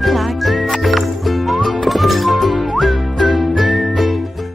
craque.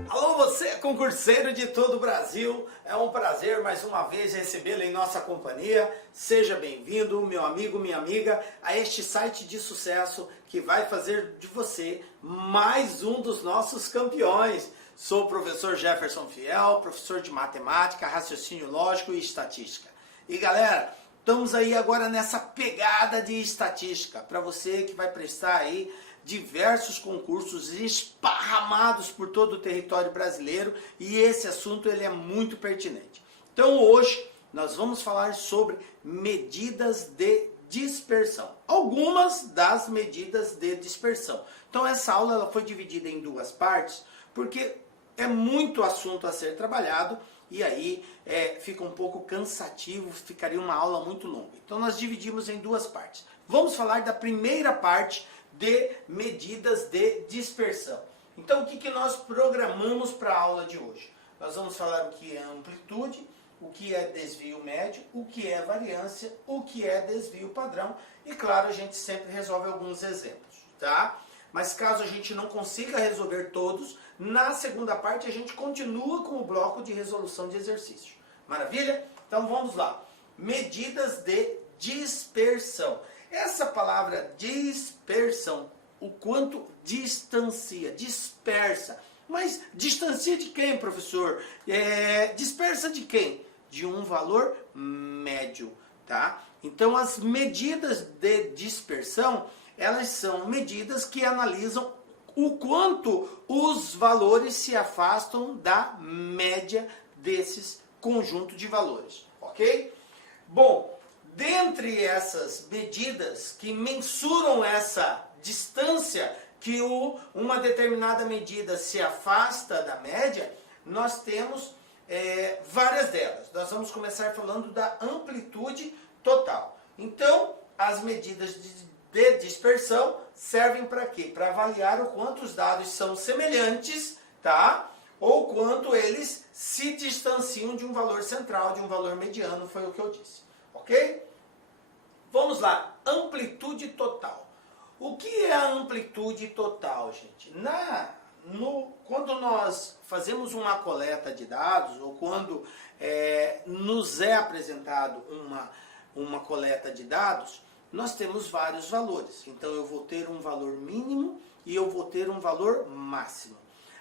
Alô, você concurseiro de todo o Brasil, é um prazer mais uma vez recebê-lo em nossa companhia. Seja bem-vindo, meu amigo, minha amiga, a este site de sucesso que vai fazer de você mais um dos nossos campeões. Sou o professor Jefferson Fiel, professor de matemática, raciocínio lógico e estatística. E galera, estamos aí agora nessa pegada de estatística, para você que vai prestar aí diversos concursos esparramados por todo o território brasileiro, e esse assunto ele é muito pertinente. Então hoje nós vamos falar sobre medidas de dispersão, algumas das medidas de dispersão. Então essa aula ela foi dividida em duas partes, porque é muito assunto a ser trabalhado, e aí fica um pouco cansativo, ficaria uma aula muito longa. Então nós dividimos em duas partes. Vamos falar da primeira parte de medidas de dispersão. Então o que nós programamos para a aula de hoje? Nós vamos falar o que é amplitude, o que é desvio médio, o que é variância, o que é desvio padrão, e claro, a gente sempre resolve alguns exemplos, tá? Mas caso a gente não consiga resolver todos, na segunda parte a gente continua com o bloco de resolução de exercício. Maravilha? Então vamos lá. Medidas de dispersão. Essa palavra dispersão, o quanto distancia, dispersa. Mas distancia de quem, professor? Dispersa de quem? De um valor médio, tá? Então as medidas de dispersão, elas são medidas que analisam o quanto os valores se afastam da média desses conjuntos de valores, ok? Bom, dentre essas medidas que mensuram essa distância que uma determinada medida se afasta da média, nós temos várias delas. Nós vamos começar falando da amplitude total. Então, as medidas de dispersão servem para quê? Para avaliar o quanto os dados são semelhantes, tá? Ou quanto eles se distanciam de um valor central, de um valor mediano, foi o que eu disse. Ok? Vamos lá, amplitude total. O que é a amplitude total, gente? Quando nós fazemos uma coleta de dados, ou quando nos é apresentado uma coleta de dados, nós temos vários valores. Então eu vou ter um valor mínimo e eu vou ter um valor máximo.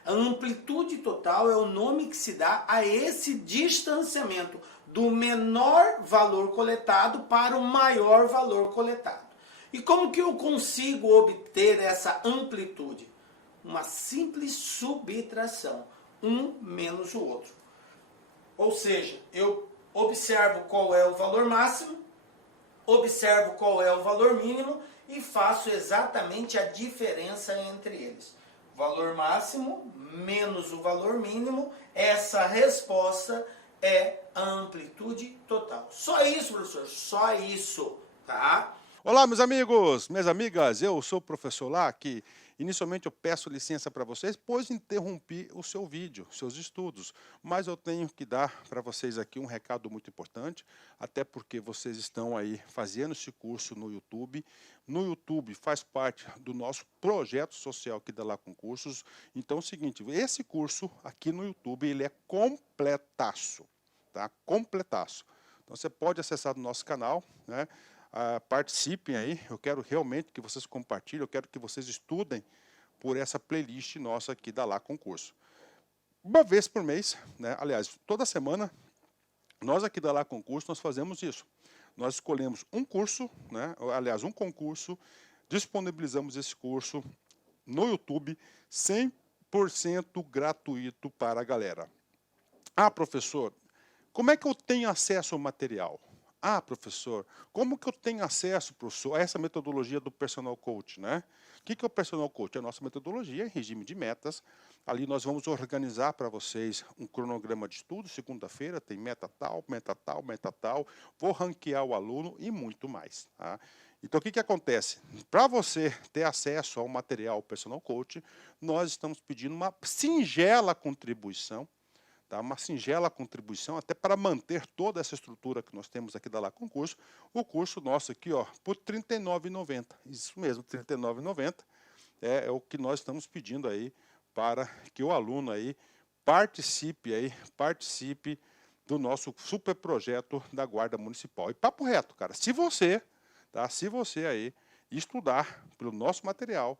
A amplitude total é o nome que se dá a esse distanciamento do menor valor coletado para o maior valor coletado. E como que eu consigo obter essa amplitude? Uma simples subtração, um menos o outro. Ou seja, eu observo qual é o valor máximo, observo qual é o valor mínimo e faço exatamente a diferença entre eles. Valor máximo menos o valor mínimo, essa resposta é a amplitude total. Só isso, professor, só isso, tá? Olá, meus amigos, minhas amigas, eu sou o professor Lá, que inicialmente eu peço licença para vocês, pois interrompi o seu vídeo, seus estudos, mas eu tenho que dar para vocês aqui um recado muito importante, até porque vocês estão aí fazendo esse curso no YouTube. No YouTube faz parte do nosso projeto social aqui da Lá Concursos. Então é o seguinte, esse curso aqui no YouTube, ele é completaço, tá? Completaço. Então você pode acessar no nosso canal, né? Participem aí, eu quero realmente que vocês compartilhem, eu quero que vocês estudem por essa playlist nossa aqui da Lá Concurso. Uma vez por mês, né? Aliás, toda semana, nós aqui da Lá Concurso, nós fazemos isso. Nós escolhemos um curso, né? Aliás, um concurso, disponibilizamos esse curso no YouTube, 100% gratuito para a galera. Ah, professor, como é que eu tenho acesso ao material? Ah, professor, como que eu tenho acesso, professor, a essa metodologia do Personal Coach, né? O que é o Personal Coach? É a nossa metodologia em regime de metas. Ali nós vamos organizar para vocês um cronograma de estudo. Segunda-feira tem meta tal, meta tal, meta tal. Vou ranquear o aluno e muito mais, tá? Então, o que acontece? Para você ter acesso ao material Personal Coach, nós estamos pedindo uma singela contribuição, tá? Uma singela contribuição, até para manter toda essa estrutura que nós temos aqui da Lá Concurso, o curso nosso aqui, ó, por R$ 39,90. Isso mesmo, R$ 39,90 é o que nós estamos pedindo aí para que o aluno aí participe do nosso super projeto da Guarda Municipal. E papo reto, cara, se você aí estudar pelo nosso material,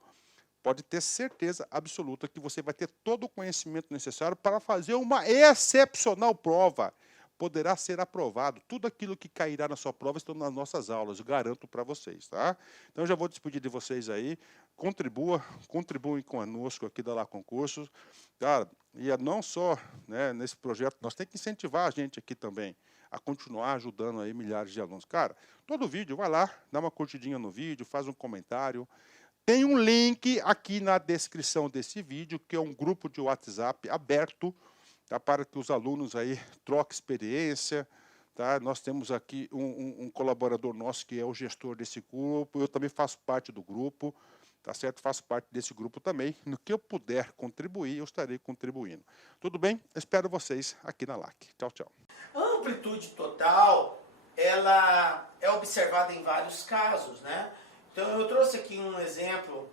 pode ter certeza absoluta que você vai ter todo o conhecimento necessário para fazer uma excepcional prova. Poderá ser aprovado. Tudo aquilo que cairá na sua prova estão nas nossas aulas, eu garanto para vocês, tá? Então, eu já vou despedir de vocês aí. Contribuem conosco aqui da Lá Concursos. Cara, e não só, né, nesse projeto, nós temos que incentivar a gente aqui também a continuar ajudando aí milhares de alunos. Cara, todo vídeo, vai lá, dá uma curtidinha no vídeo, faz um comentário. Tem um link aqui na descrição desse vídeo, que é um grupo de WhatsApp aberto, tá, para que os alunos aí troquem experiência. Tá? Nós temos aqui um colaborador nosso que é o gestor desse grupo, eu também faço parte do grupo, tá certo? Faço parte desse grupo também. No que eu puder contribuir, eu estarei contribuindo. Tudo bem? Espero vocês aqui na LAC. Tchau, tchau. A amplitude total, ela é observada em vários casos, né? Então eu trouxe aqui um exemplo,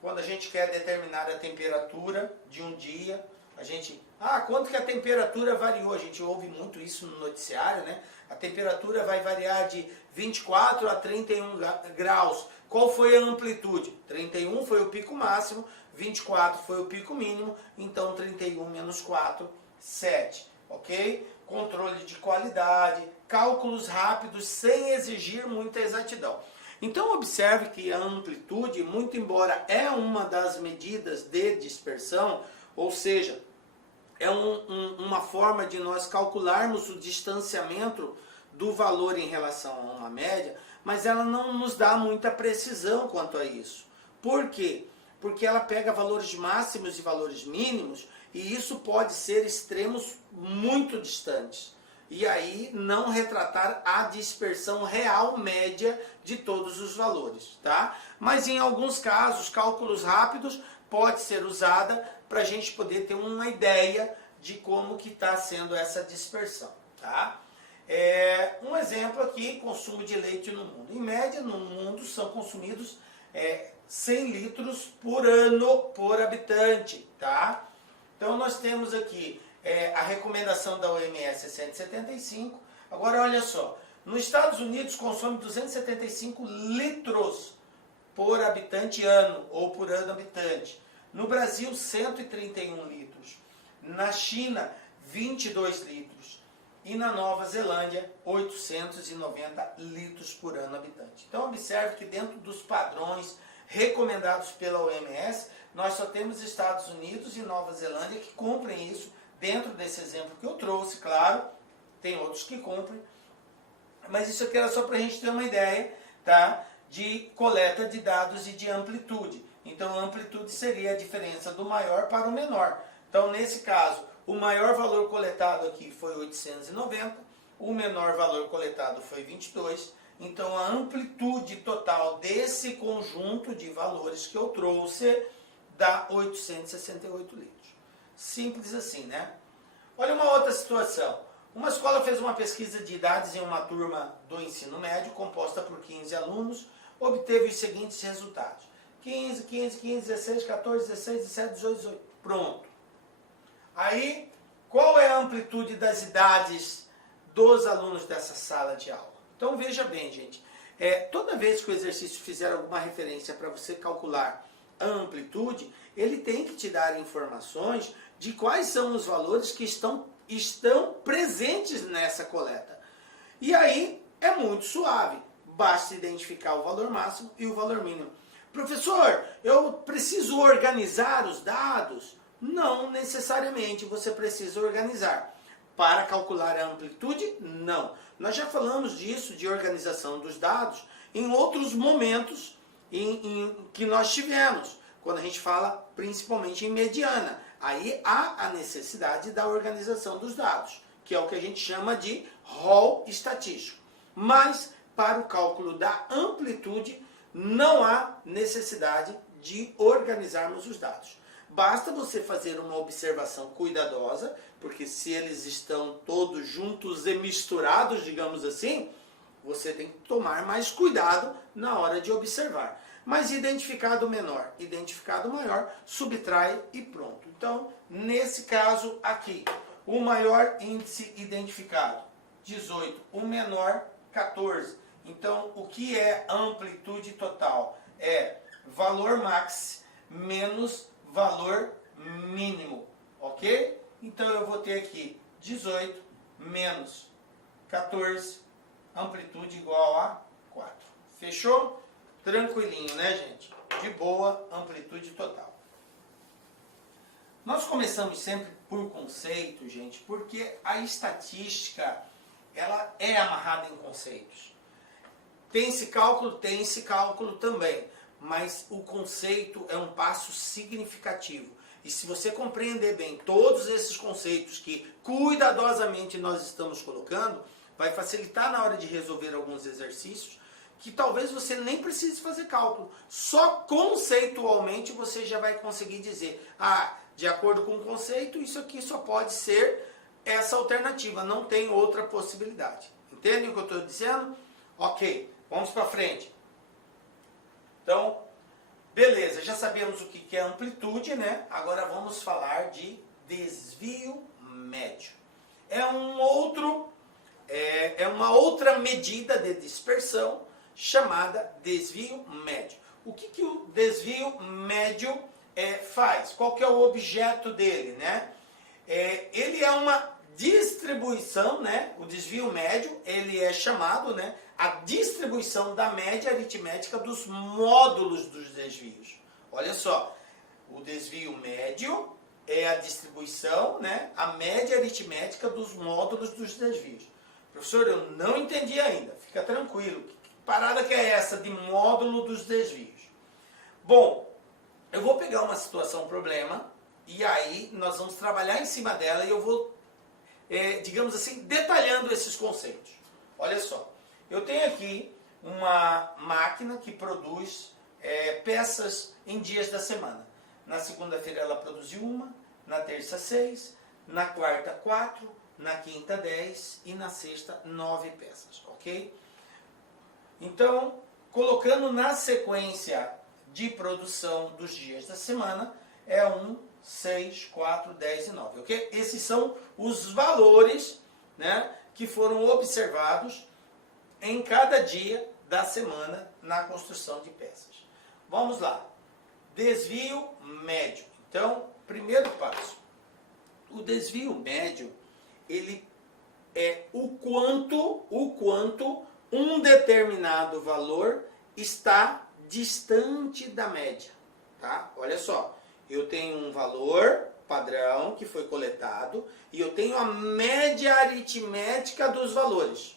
quando a gente quer determinar a temperatura de um dia, a gente, quanto que a temperatura variou? A gente ouve muito isso no noticiário, né? A temperatura vai variar de 24 a 31 graus. Qual foi a amplitude? 31 foi o pico máximo, 24 foi o pico mínimo, então 31 menos 4, 7, ok? Controle de qualidade, cálculos rápidos sem exigir muita exatidão. Então observe que a amplitude, muito embora é uma das medidas de dispersão, ou seja, é uma forma de nós calcularmos o distanciamento do valor em relação a uma média, mas ela não nos dá muita precisão quanto a isso. Por quê? Porque ela pega valores máximos e valores mínimos, e isso pode ser extremos muito distantes. E aí não retratar a dispersão real média de todos os valores, tá? Mas em alguns casos, cálculos rápidos pode ser usada para a gente poder ter uma ideia de como que está sendo essa dispersão, tá? Um exemplo aqui, consumo de leite no mundo. Em média, no mundo, são consumidos 100 litros por ano por habitante, tá? Então nós temos aqui a recomendação da OMS é 175. Agora olha só, nos Estados Unidos consome 275 litros por habitante ano, ou por ano habitante. No Brasil, 131 litros. Na China, 22 litros. E na Nova Zelândia, 890 litros por ano habitante. Então observe que dentro dos padrões recomendados pela OMS, nós só temos Estados Unidos e Nova Zelândia que cumprem isso dentro desse exemplo que eu trouxe, claro, tem outros que cumprem, mas isso aqui era só para a gente ter uma ideia, tá, de coleta de dados e de amplitude. Então a amplitude seria a diferença do maior para o menor. Então nesse caso, o maior valor coletado aqui foi 890, o menor valor coletado foi 22, então a amplitude total desse conjunto de valores que eu trouxe dá 868 litros. Simples assim, né? Olha uma outra situação. Uma escola fez uma pesquisa de idades em uma turma do ensino médio, composta por 15 alunos, obteve os seguintes resultados. 15, 15, 15, 16, 14, 16, 17, 18, 18. Pronto. Aí, qual é a amplitude das idades dos alunos dessa sala de aula? Então veja bem, gente. Toda vez que o exercício fizer alguma referência para você calcular a amplitude, ele tem que te dar informações de quais são os valores que estão presentes nessa coleta. E aí é muito suave, basta identificar o valor máximo e o valor mínimo. Professor, eu preciso organizar os dados? Não necessariamente você precisa organizar. Para calcular a amplitude, não. Nós já falamos disso, de organização dos dados, em outros momentos que nós tivemos, quando a gente fala principalmente em mediana. Aí há a necessidade da organização dos dados, que é o que a gente chama de rol estatístico. Mas, para o cálculo da amplitude, não há necessidade de organizarmos os dados. Basta você fazer uma observação cuidadosa, porque se eles estão todos juntos e misturados, digamos assim, você tem que tomar mais cuidado na hora de observar. Mas identificado menor, identificado maior, subtrai e pronto. Então, nesse caso aqui, o maior índice identificado, 18, o menor, 14. Então, o que é amplitude total? É valor max menos valor mínimo, ok? Então, eu vou ter aqui 18 menos 14, amplitude igual a 4. Fechou? Tranquilinho, né, gente? De boa, amplitude total. Nós começamos sempre por conceito, gente, porque a estatística, ela é amarrada em conceitos. Tem esse cálculo também, mas o conceito é um passo significativo. E se você compreender bem todos esses conceitos que cuidadosamente nós estamos colocando, vai facilitar na hora de resolver alguns exercícios, que talvez você nem precise fazer cálculo. Só conceitualmente você já vai conseguir dizer, de acordo com o conceito, isso aqui só pode ser essa alternativa, não tem outra possibilidade. Entendem o que eu estou dizendo? Ok, vamos para frente. Então, beleza, já sabemos o que é amplitude, né? Agora vamos falar de desvio médio. É uma outra medida de dispersão chamada desvio médio. O que o desvio médio faz? Qual que é o objeto dele, né? Ele é uma distribuição, né? O desvio médio, ele é chamado, né, a distribuição da média aritmética dos módulos dos desvios. Olha só, o desvio médio é a distribuição, né, a média aritmética dos módulos dos desvios. Professor, eu não entendi ainda, fica tranquilo. Que parada que é essa de módulo dos desvios? Bom, eu vou pegar uma situação, problema, e aí nós vamos trabalhar em cima dela e eu vou, digamos assim, detalhando esses conceitos. Olha só, eu tenho aqui uma máquina que produz peças em dias da semana. Na segunda-feira ela produziu uma, na terça 6, na quarta 4, na quinta 10 e na sexta 9 peças, ok? Então, colocando na sequência de produção dos dias da semana, é 1, 6, 4, 10 e 9, ok? Esses são os valores, né, que foram observados em cada dia da semana na construção de peças. Vamos lá. Desvio médio. Então, primeiro passo. O desvio médio, ele é o quanto um determinado valor está distante da média, tá? Olha só, eu tenho um valor padrão que foi coletado e eu tenho a média aritmética dos valores.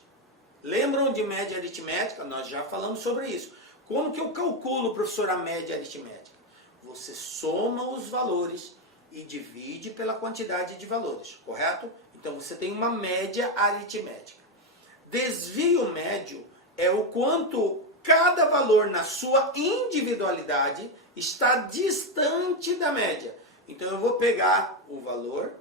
Lembram de média aritmética? Nós já falamos sobre isso. Como que eu calculo, professor, a média aritmética? Você soma os valores e divide pela quantidade de valores, correto? Então você tem uma média aritmética. Desvio médio é o quanto cada valor na sua individualidade está distante da média. Então eu vou pegar o valor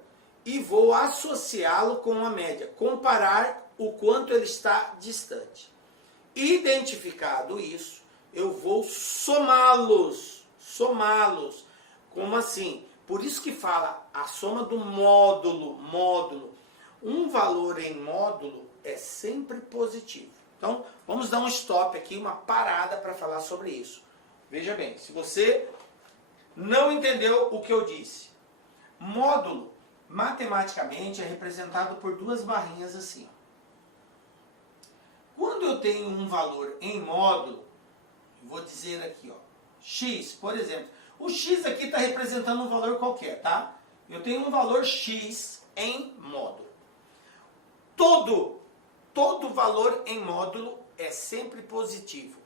e vou associá-lo com a média, comparar o quanto ele está distante. Identificado isso, eu vou somá-los. Como assim? Por isso que fala a soma do módulo. Um valor em módulo é sempre positivo. Então, vamos dar um stop aqui, uma parada para falar sobre isso. Veja bem, se você não entendeu o que eu disse, módulo, matematicamente, é representado por duas barrinhas assim. Quando eu tenho um valor em módulo, vou dizer aqui, ó, x, por exemplo. O x aqui está representando um valor qualquer, tá? Eu tenho um valor x em módulo. Todo valor em módulo é sempre positivo.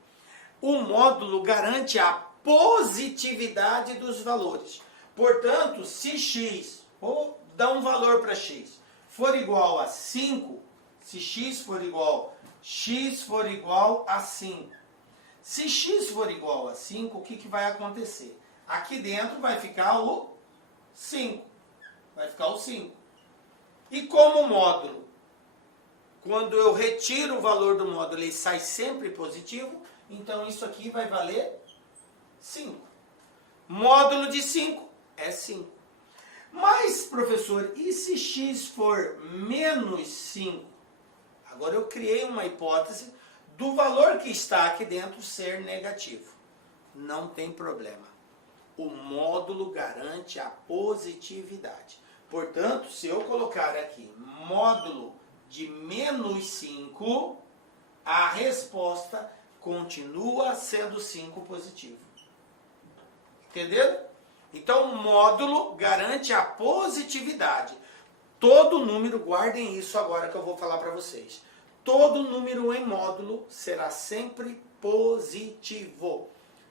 O módulo garante a positividade dos valores. Portanto, se x, vou dar um valor para x, for igual a 5, se x for igual a 5. Se x for igual a 5, o que vai acontecer? Aqui dentro vai ficar o 5. Vai ficar o 5. E como módulo, quando eu retiro o valor do módulo, ele sai sempre positivo, então isso aqui vai valer 5. Módulo de 5 é 5. Mas, professor, e se x for menos 5? Agora eu criei uma hipótese do valor que está aqui dentro ser negativo. Não tem problema. O módulo garante a positividade. Portanto, se eu colocar aqui módulo de menos 5, a resposta continua sendo 5 positivo. Entendeu? Então, módulo garante a positividade. Todo número, guardem isso agora que eu vou falar para vocês. Todo número em módulo será sempre positivo.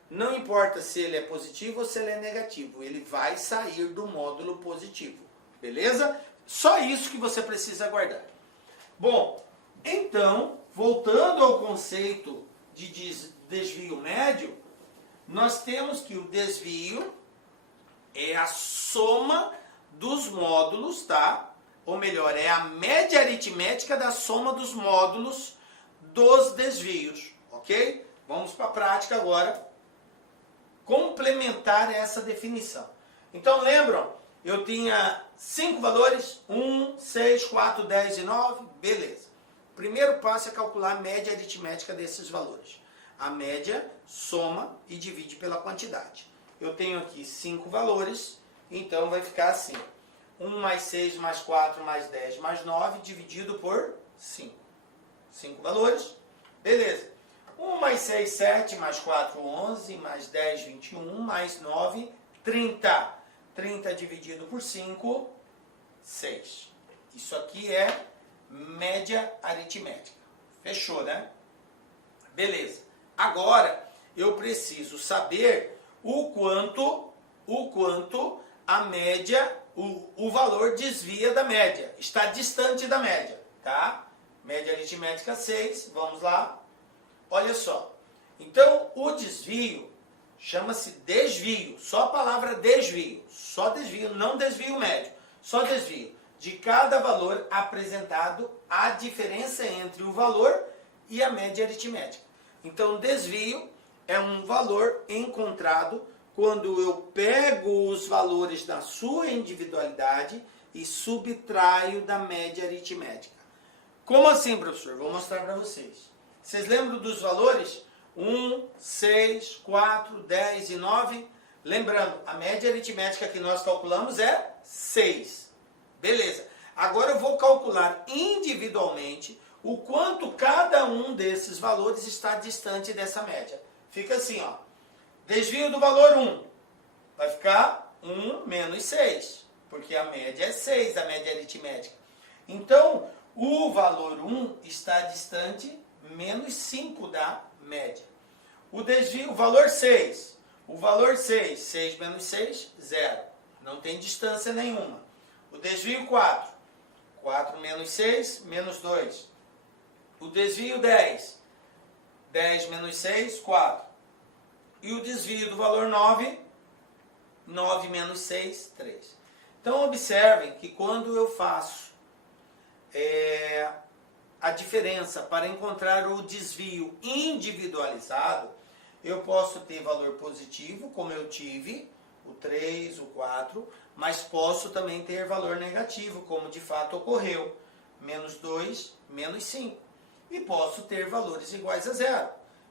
Não importa se ele é positivo ou se ele é negativo, ele vai sair do módulo positivo. Beleza? Só isso que você precisa guardar. Bom, então, voltando ao conceito de desvio médio, nós temos que o desvio é a soma dos módulos, tá? Ou melhor, é a média aritmética da soma dos módulos dos desvios, ok? Vamos para a prática agora, complementar essa definição. Então, lembram? Eu tinha 5 valores, 1, 6, 4, 10 e 9, beleza. O primeiro passo é calcular a média aritmética desses valores. A média soma e divide pela quantidade. Eu tenho aqui 5 valores, então vai ficar assim. 1 mais 6 mais 4 mais 10 mais 9 dividido por 5. 5 valores, beleza. 1 mais 6, 7, mais 4, 11, mais 10, 21, mais 9, 30. 30 dividido por 5, 6. Isso aqui é média aritmética. Fechou, né? Beleza. Agora, eu preciso saber o quanto a média, o valor desvia da média. Está distante da média, tá? Média aritmética 6, vamos lá. Olha só. Então, o desvio chama-se desvio. Só a palavra desvio. Só desvio, não desvio médio. Só desvio. De cada valor apresentado, a diferença entre o valor e a média aritmética. Então, desvio é um valor encontrado quando eu pego os valores da sua individualidade e subtraio da média aritmética. Como assim, professor? Vou mostrar para vocês. Vocês lembram dos valores? 1, 6, 4, 10 e 9. Lembrando, a média aritmética que nós calculamos é 6. Beleza. Agora eu vou calcular individualmente o quanto cada um desses valores está distante dessa média. Fica assim, ó. Desvio do valor 1. Vai ficar 1 menos 6. Porque a média é 6, a média aritmética. Então, o valor 1 está distante menos 5 da média. O desvio, o valor 6. O valor 6, 6 menos 6, 0. Não tem distância nenhuma. O desvio 4. 4 menos 6, menos 2. O desvio 10. 10 menos 6, 4. E o desvio do valor 9. 9 menos 6, 3. Então, observem que quando eu faço a diferença para encontrar o desvio individualizado, eu posso ter valor positivo, como eu tive, o 3, o 4, mas posso também ter valor negativo, como de fato ocorreu, menos 2, menos 5. E posso ter valores iguais a 0.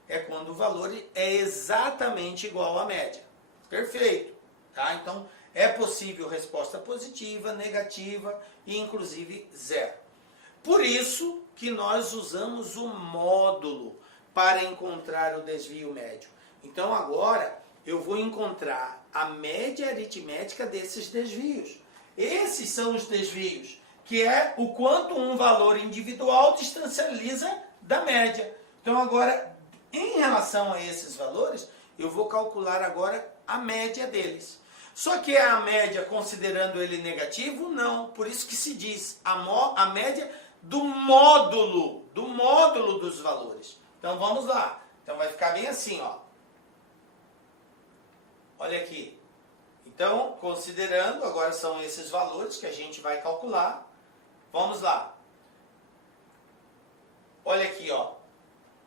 É quando o valor é exatamente igual à média. Perfeito. Tá? Então, é possível resposta positiva, negativa e inclusive 0. Por isso que nós usamos o módulo para encontrar o desvio médio. Então agora eu vou encontrar a média aritmética desses desvios. Esses são os desvios, que é o quanto um valor individual distancializa da média. Então agora, em relação a esses valores, eu vou calcular agora a média deles. Só que é a média considerando ele negativo? Não. Por isso que se diz a média do módulo dos valores. Então vamos lá. Então vai ficar bem assim, ó. Olha aqui. Então, considerando, agora são esses valores que a gente vai calcular. Vamos lá. Olha aqui, ó.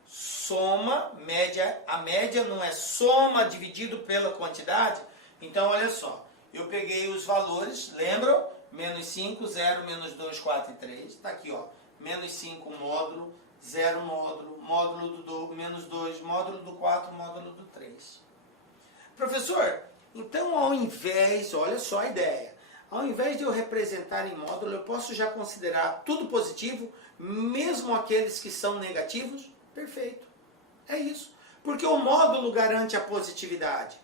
Soma, média. A média não é soma dividido pela quantidade? Então, olha só. Eu peguei os valores, lembram? Menos 5, 0, menos 2, 4 e 3. Está aqui, ó. Menos 5, módulo. 0, módulo. Módulo do menos 2, módulo do 4, módulo do 3. Professor, então ao invés, olha só a ideia. Ao invés de eu representar em módulo, eu posso já considerar tudo positivo, mesmo aqueles que são negativos? Perfeito. É isso. Porque o módulo garante a positividade.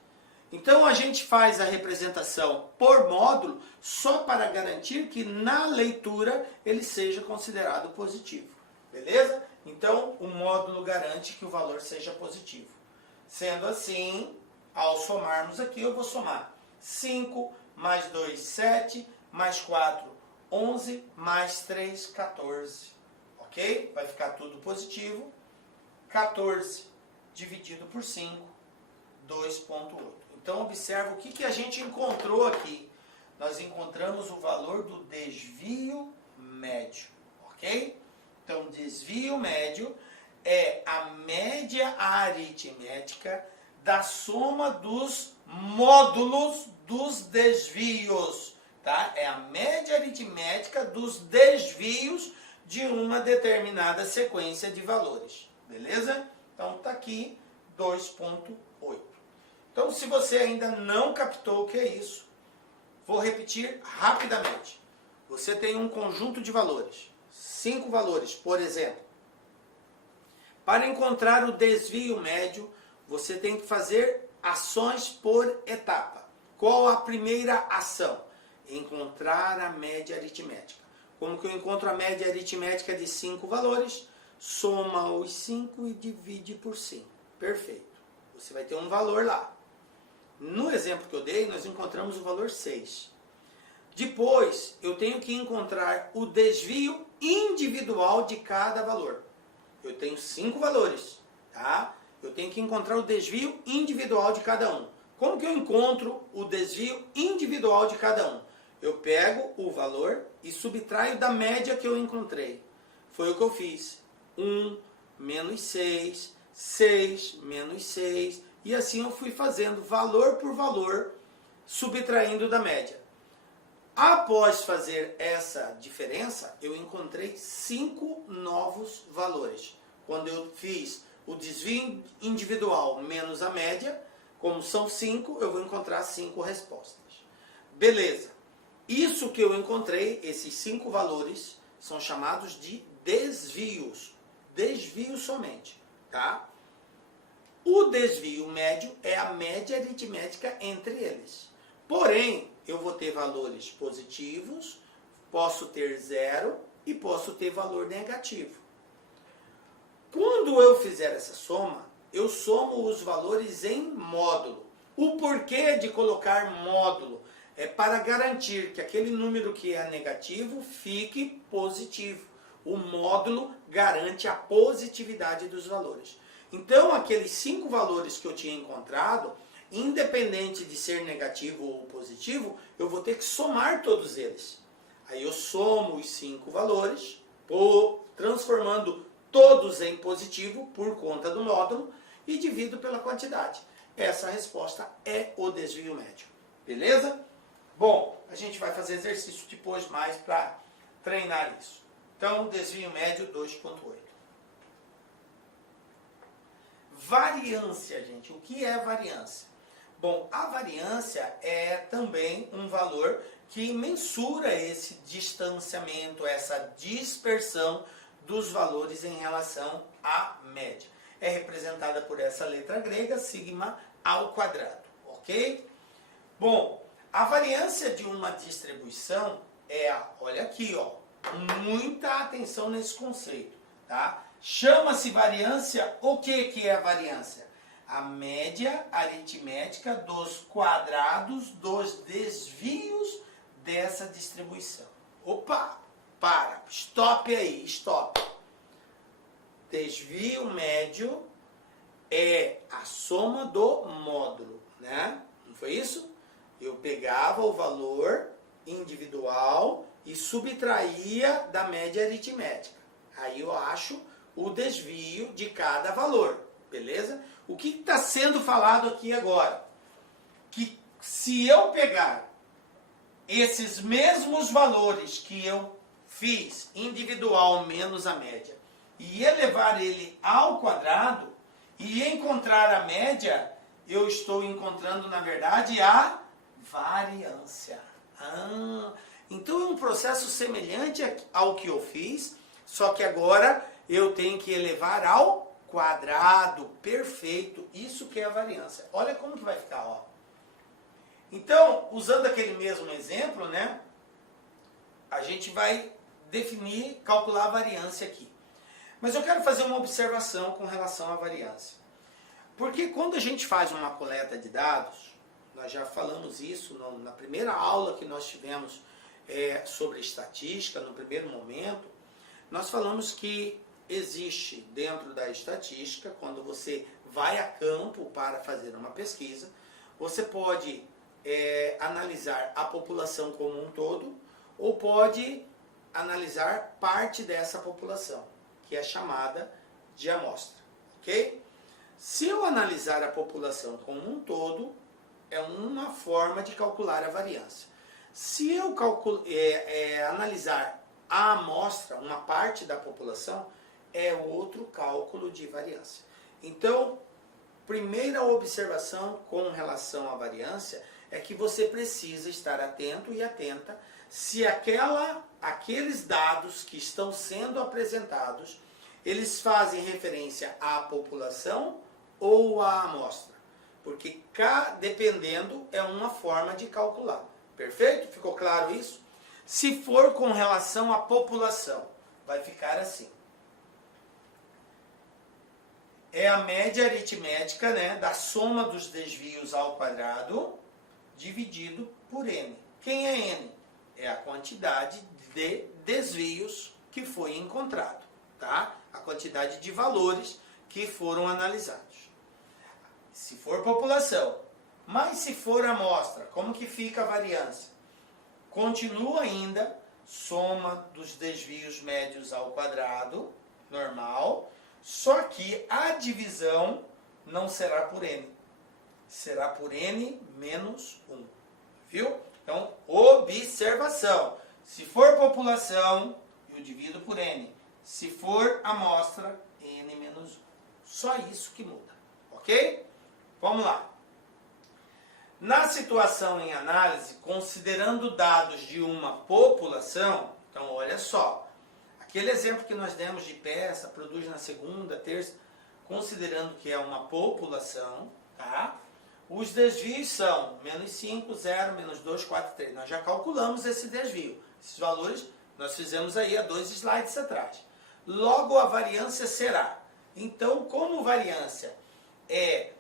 Então a gente faz a representação por módulo só para garantir que na leitura ele seja considerado positivo. Beleza? Então o módulo garante que o valor seja positivo. Sendo assim, ao somarmos aqui, eu vou somar 5 mais 2, 7, mais 4, 11, mais 3, 14. Ok? Vai ficar tudo positivo. 14 dividido por 5, 2,8. Então, observa o que a gente encontrou aqui. Nós encontramos o valor do desvio médio. Ok? Então, desvio médio é a média aritmética da soma dos módulos dos desvios. Tá? É a média aritmética dos desvios de uma determinada sequência de valores. Beleza? Então, está aqui 2,8. Então, se você ainda não captou o que é isso, vou repetir rapidamente. Você tem um conjunto de valores, 5 valores, por exemplo. Para encontrar o desvio médio, você tem que fazer ações por etapa. Qual a primeira ação? Encontrar a média aritmética. Como que eu encontro a média aritmética de 5 valores? Soma os 5 e divide por 5. Perfeito. Você vai ter um valor lá. No exemplo que eu dei, nós encontramos o valor 6. Depois, eu tenho que encontrar o desvio individual de cada valor. Eu tenho 5 valores, tá? Eu tenho que encontrar o desvio individual de cada um. Como que eu encontro o desvio individual de cada um? Eu pego o valor e subtraio da média que eu encontrei. Foi o que eu fiz. 1, menos 6, 6, menos 6. E assim eu fui fazendo valor por valor, subtraindo da média. Após fazer essa diferença, eu encontrei 5 novos valores. Quando eu fiz o desvio individual menos a média, como são 5, eu vou encontrar 5 respostas. Beleza. Isso que eu encontrei, esses 5 valores, são chamados de desvios. Desvios somente, tá? O desvio médio é a média aritmética entre eles. Porém, eu vou ter valores positivos, posso ter 0 e posso ter valor negativo. Quando eu fizer essa soma, eu somo os valores em módulo. O porquê de colocar módulo é para garantir que aquele número que é negativo fique positivo. O módulo garante a positividade dos valores. Então, aqueles 5 valores que eu tinha encontrado, independente de ser negativo ou positivo, eu vou ter que somar todos eles. Aí eu somo os 5 valores, transformando todos em positivo por conta do módulo e divido pela quantidade. Essa resposta é o desvio médio. Beleza? Bom, a gente vai fazer exercício depois mais para treinar isso. Então, desvio médio 2,8. Variância, gente. O que é variância? Bom, a variância é também um valor que mensura esse distanciamento, essa dispersão dos valores em relação à média. É representada por essa letra grega, sigma ao quadrado, ok? Bom, a variância de uma distribuição é olha aqui, ó, muita atenção nesse conceito, tá? Chama-se variância, o que é a variância? A média aritmética dos quadrados dos desvios dessa distribuição. Opa, stop aí, stop. Desvio médio é a soma do módulo, né? Não foi isso? Eu peguei pegava o valor individual e subtraía da média aritmética. Aí eu acho o desvio de cada valor, beleza? O que está sendo falado aqui agora? Que se eu pegar esses mesmos valores que eu fiz, individual menos a média, e elevar ele ao quadrado, e encontrar a média, eu estou encontrando, na verdade, a variância. Então é um processo semelhante ao que eu fiz, só que agora eu tenho que elevar ao quadrado. Perfeito, isso que é a variância. Olha como que vai ficar, ó. Então, usando aquele mesmo exemplo, né, a gente vai definir, calcular a variância aqui. Mas eu quero fazer uma observação com relação à variância. Porque quando a gente faz uma coleta de dados, nós já falamos isso na primeira aula que nós tivemos sobre estatística, no primeiro momento, nós falamos que existe dentro da estatística, quando você vai a campo para fazer uma pesquisa, você pode analisar a população como um todo, ou pode analisar parte dessa população, que é chamada de amostra, ok? Se eu analisar a população como um todo, é uma forma de calcular a variância. Se eu analisar a amostra, uma parte da população, é outro cálculo de variância. Então, primeira observação com relação à variância é que você precisa estar atento e atenta se aqueles dados que estão sendo apresentados, eles fazem referência à população ou à amostra. Porque dependendo é uma forma de calcular. Perfeito? Ficou claro isso? Se for com relação à população, vai ficar assim. É a média aritmética, né, da soma dos desvios ao quadrado dividido por n. Quem é n? É a quantidade de desvios que foi encontrado, tá? A quantidade de valores que foram analisados. Se for população, mas se for amostra, como que fica a variância? Continua ainda soma dos desvios médios ao quadrado, normal, só que a divisão não será por n. Será por n menos 1. Viu? Então, observação. Se for população, eu divido por n. Se for amostra, n menos 1. Só isso que muda. Ok? Vamos lá. Na situação em análise, considerando dados de uma população, então olha só, aquele exemplo que nós demos de peça, produz na segunda, terça, considerando que é uma população, tá? Os desvios são menos 5, 0, menos 2, 4, 3. Nós já calculamos esse desvio. Esses valores nós fizemos aí há 2 slides atrás. Logo a variância será. Então, como variância é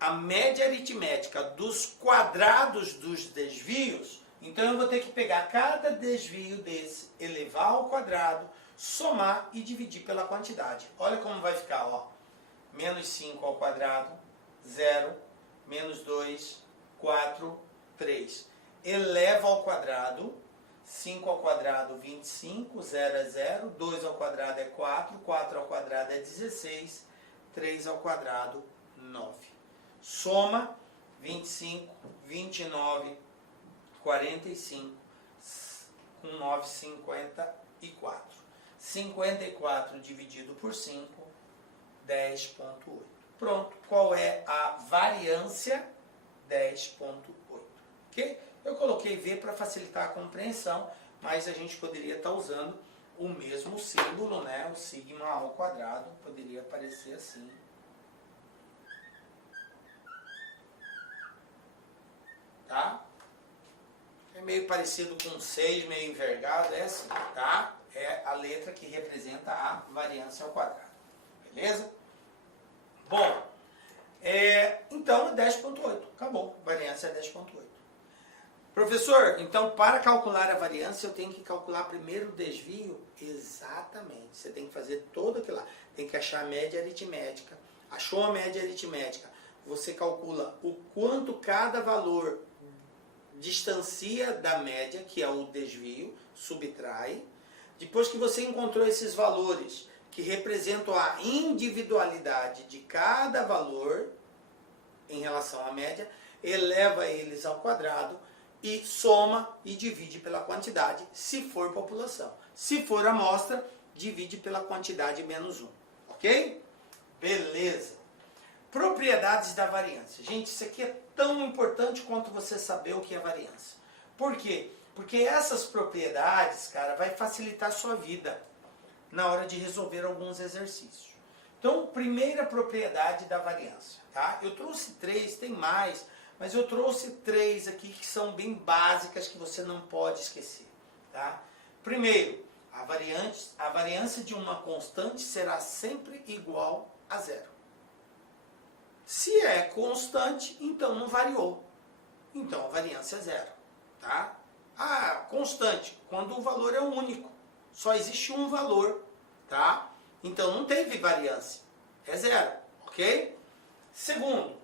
a média aritmética dos quadrados dos desvios, então eu vou ter que pegar cada desvio desse, elevar ao quadrado, somar e dividir pela quantidade. Olha como vai ficar, ó. Menos 5 ao quadrado, 0, menos 2, 4, 3. Eleva ao quadrado, 5 ao quadrado, 25, 0 é 0, 2 ao quadrado é 4, 4 ao quadrado é 16, 3 ao quadrado, 9. Soma 25, 29, 45, com 9, 54. 54 dividido por 5, 10,8. Pronto, qual é a variância? 10,8. Ok? Eu coloquei V para facilitar a compreensão, mas a gente poderia estar usando o mesmo símbolo, né? O sigma ao quadrado poderia aparecer assim. Tá? É meio parecido com 6, meio envergado, é assim, tá? É a letra que representa a variância ao quadrado. Beleza? Bom, então é 10,8. Acabou. Variância é 10,8. Professor, então para calcular a variância eu tenho que calcular primeiro o desvio? Exatamente. Você tem que fazer todo aquilo lá. Tem que achar a média aritmética. Achou a média aritmética? Você calcula o quanto cada valor distancia da média, que é o desvio, subtrai. Depois que você encontrou esses valores que representam a individualidade de cada valor em relação à média, eleva eles ao quadrado e soma e divide pela quantidade, se for população. Se for amostra, divide pela quantidade menos 1. Ok? Beleza. Propriedades da variância. Gente, isso aqui é tão importante quanto você saber o que é variância. Por quê? Porque essas propriedades, cara, vai facilitar a sua vida na hora de resolver alguns exercícios. Então, primeira propriedade da variância, tá? Eu trouxe 3, tem mais, mas eu trouxe 3 aqui que são bem básicas que você não pode esquecer, tá? Primeiro, a variância de uma constante será sempre igual a zero. Se é constante, então não variou. Então a variância é zero, tá? Ah, constante, quando o valor é único. Só existe um valor, tá? Então não teve variância. É zero, ok? Segundo,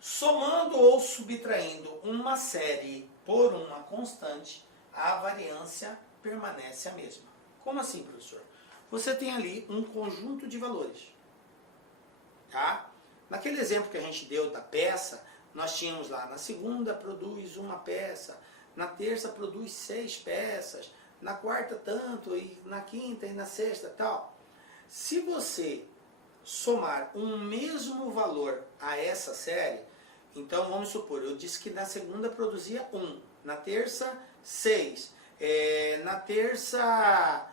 somando ou subtraindo uma série por uma constante, a variância permanece a mesma. Como assim, professor? Você tem ali um conjunto de valores, tá? Naquele exemplo que a gente deu da peça, nós tínhamos lá, na segunda produz uma peça, na terça produz 6 peças, na quarta tanto, e na quinta e na sexta tal. Se você somar um mesmo valor a essa série, então vamos supor, eu disse que na segunda produzia 1, na terça 6, na terça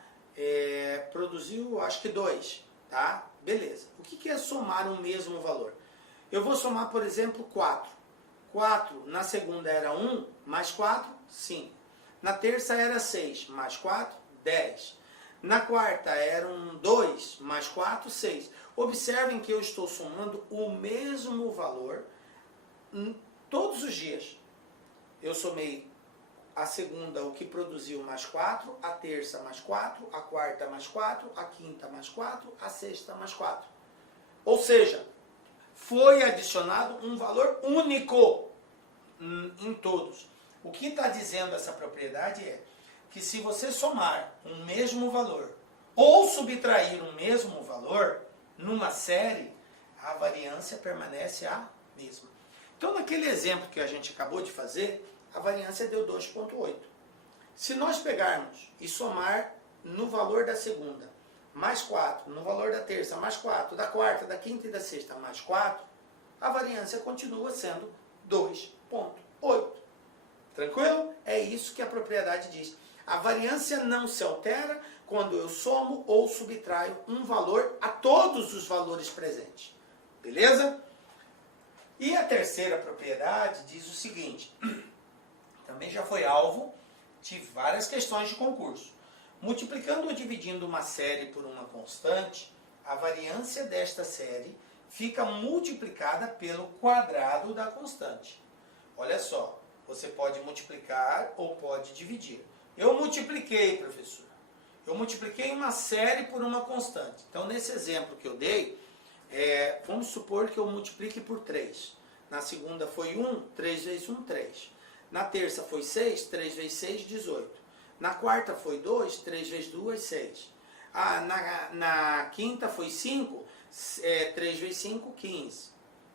produziu acho que 2, tá? Beleza. O que é somar um mesmo valor? Eu vou somar, por exemplo, 4. 4 na segunda era 1, mais 4, 5. Na terça era 6, mais 4, 10. Na quarta eram 2, mais 4, 6. Observem que eu estou somando o mesmo valor todos os dias. Eu somei a segunda, o que produziu, mais 4, a terça mais 4, a quarta mais 4, a quinta mais 4, a sexta mais 4. Ou seja, foi adicionado um valor único em todos. O que está dizendo essa propriedade é que se você somar um mesmo valor ou subtrair um mesmo valor numa série, a variância permanece a mesma. Então, naquele exemplo que a gente acabou de fazer, a variância deu 2,8. Se nós pegarmos e somar no valor da segunda, mais 4, no valor da terça, mais 4, da quarta, da quinta e da sexta, mais 4, a variância continua sendo 2,8. Tranquilo? É isso que a propriedade diz. A variância não se altera quando eu somo ou subtraio um valor a todos os valores presentes. Beleza? E a terceira propriedade diz o seguinte, também já foi alvo de várias questões de concurso. Multiplicando ou dividindo uma série por uma constante, a variância desta série fica multiplicada pelo quadrado da constante. Olha só, você pode multiplicar ou pode dividir. Eu multipliquei, professor. Eu multipliquei uma série por uma constante. Então, nesse exemplo que eu dei, vamos supor que eu multiplique por 3. Na segunda foi 1, 3 vezes 1, 3. Na terça foi 6, 3 vezes 6, 18. Na quarta foi 2, 3 vezes 2, 6. Na quinta foi 5, 3 vezes 5, 15.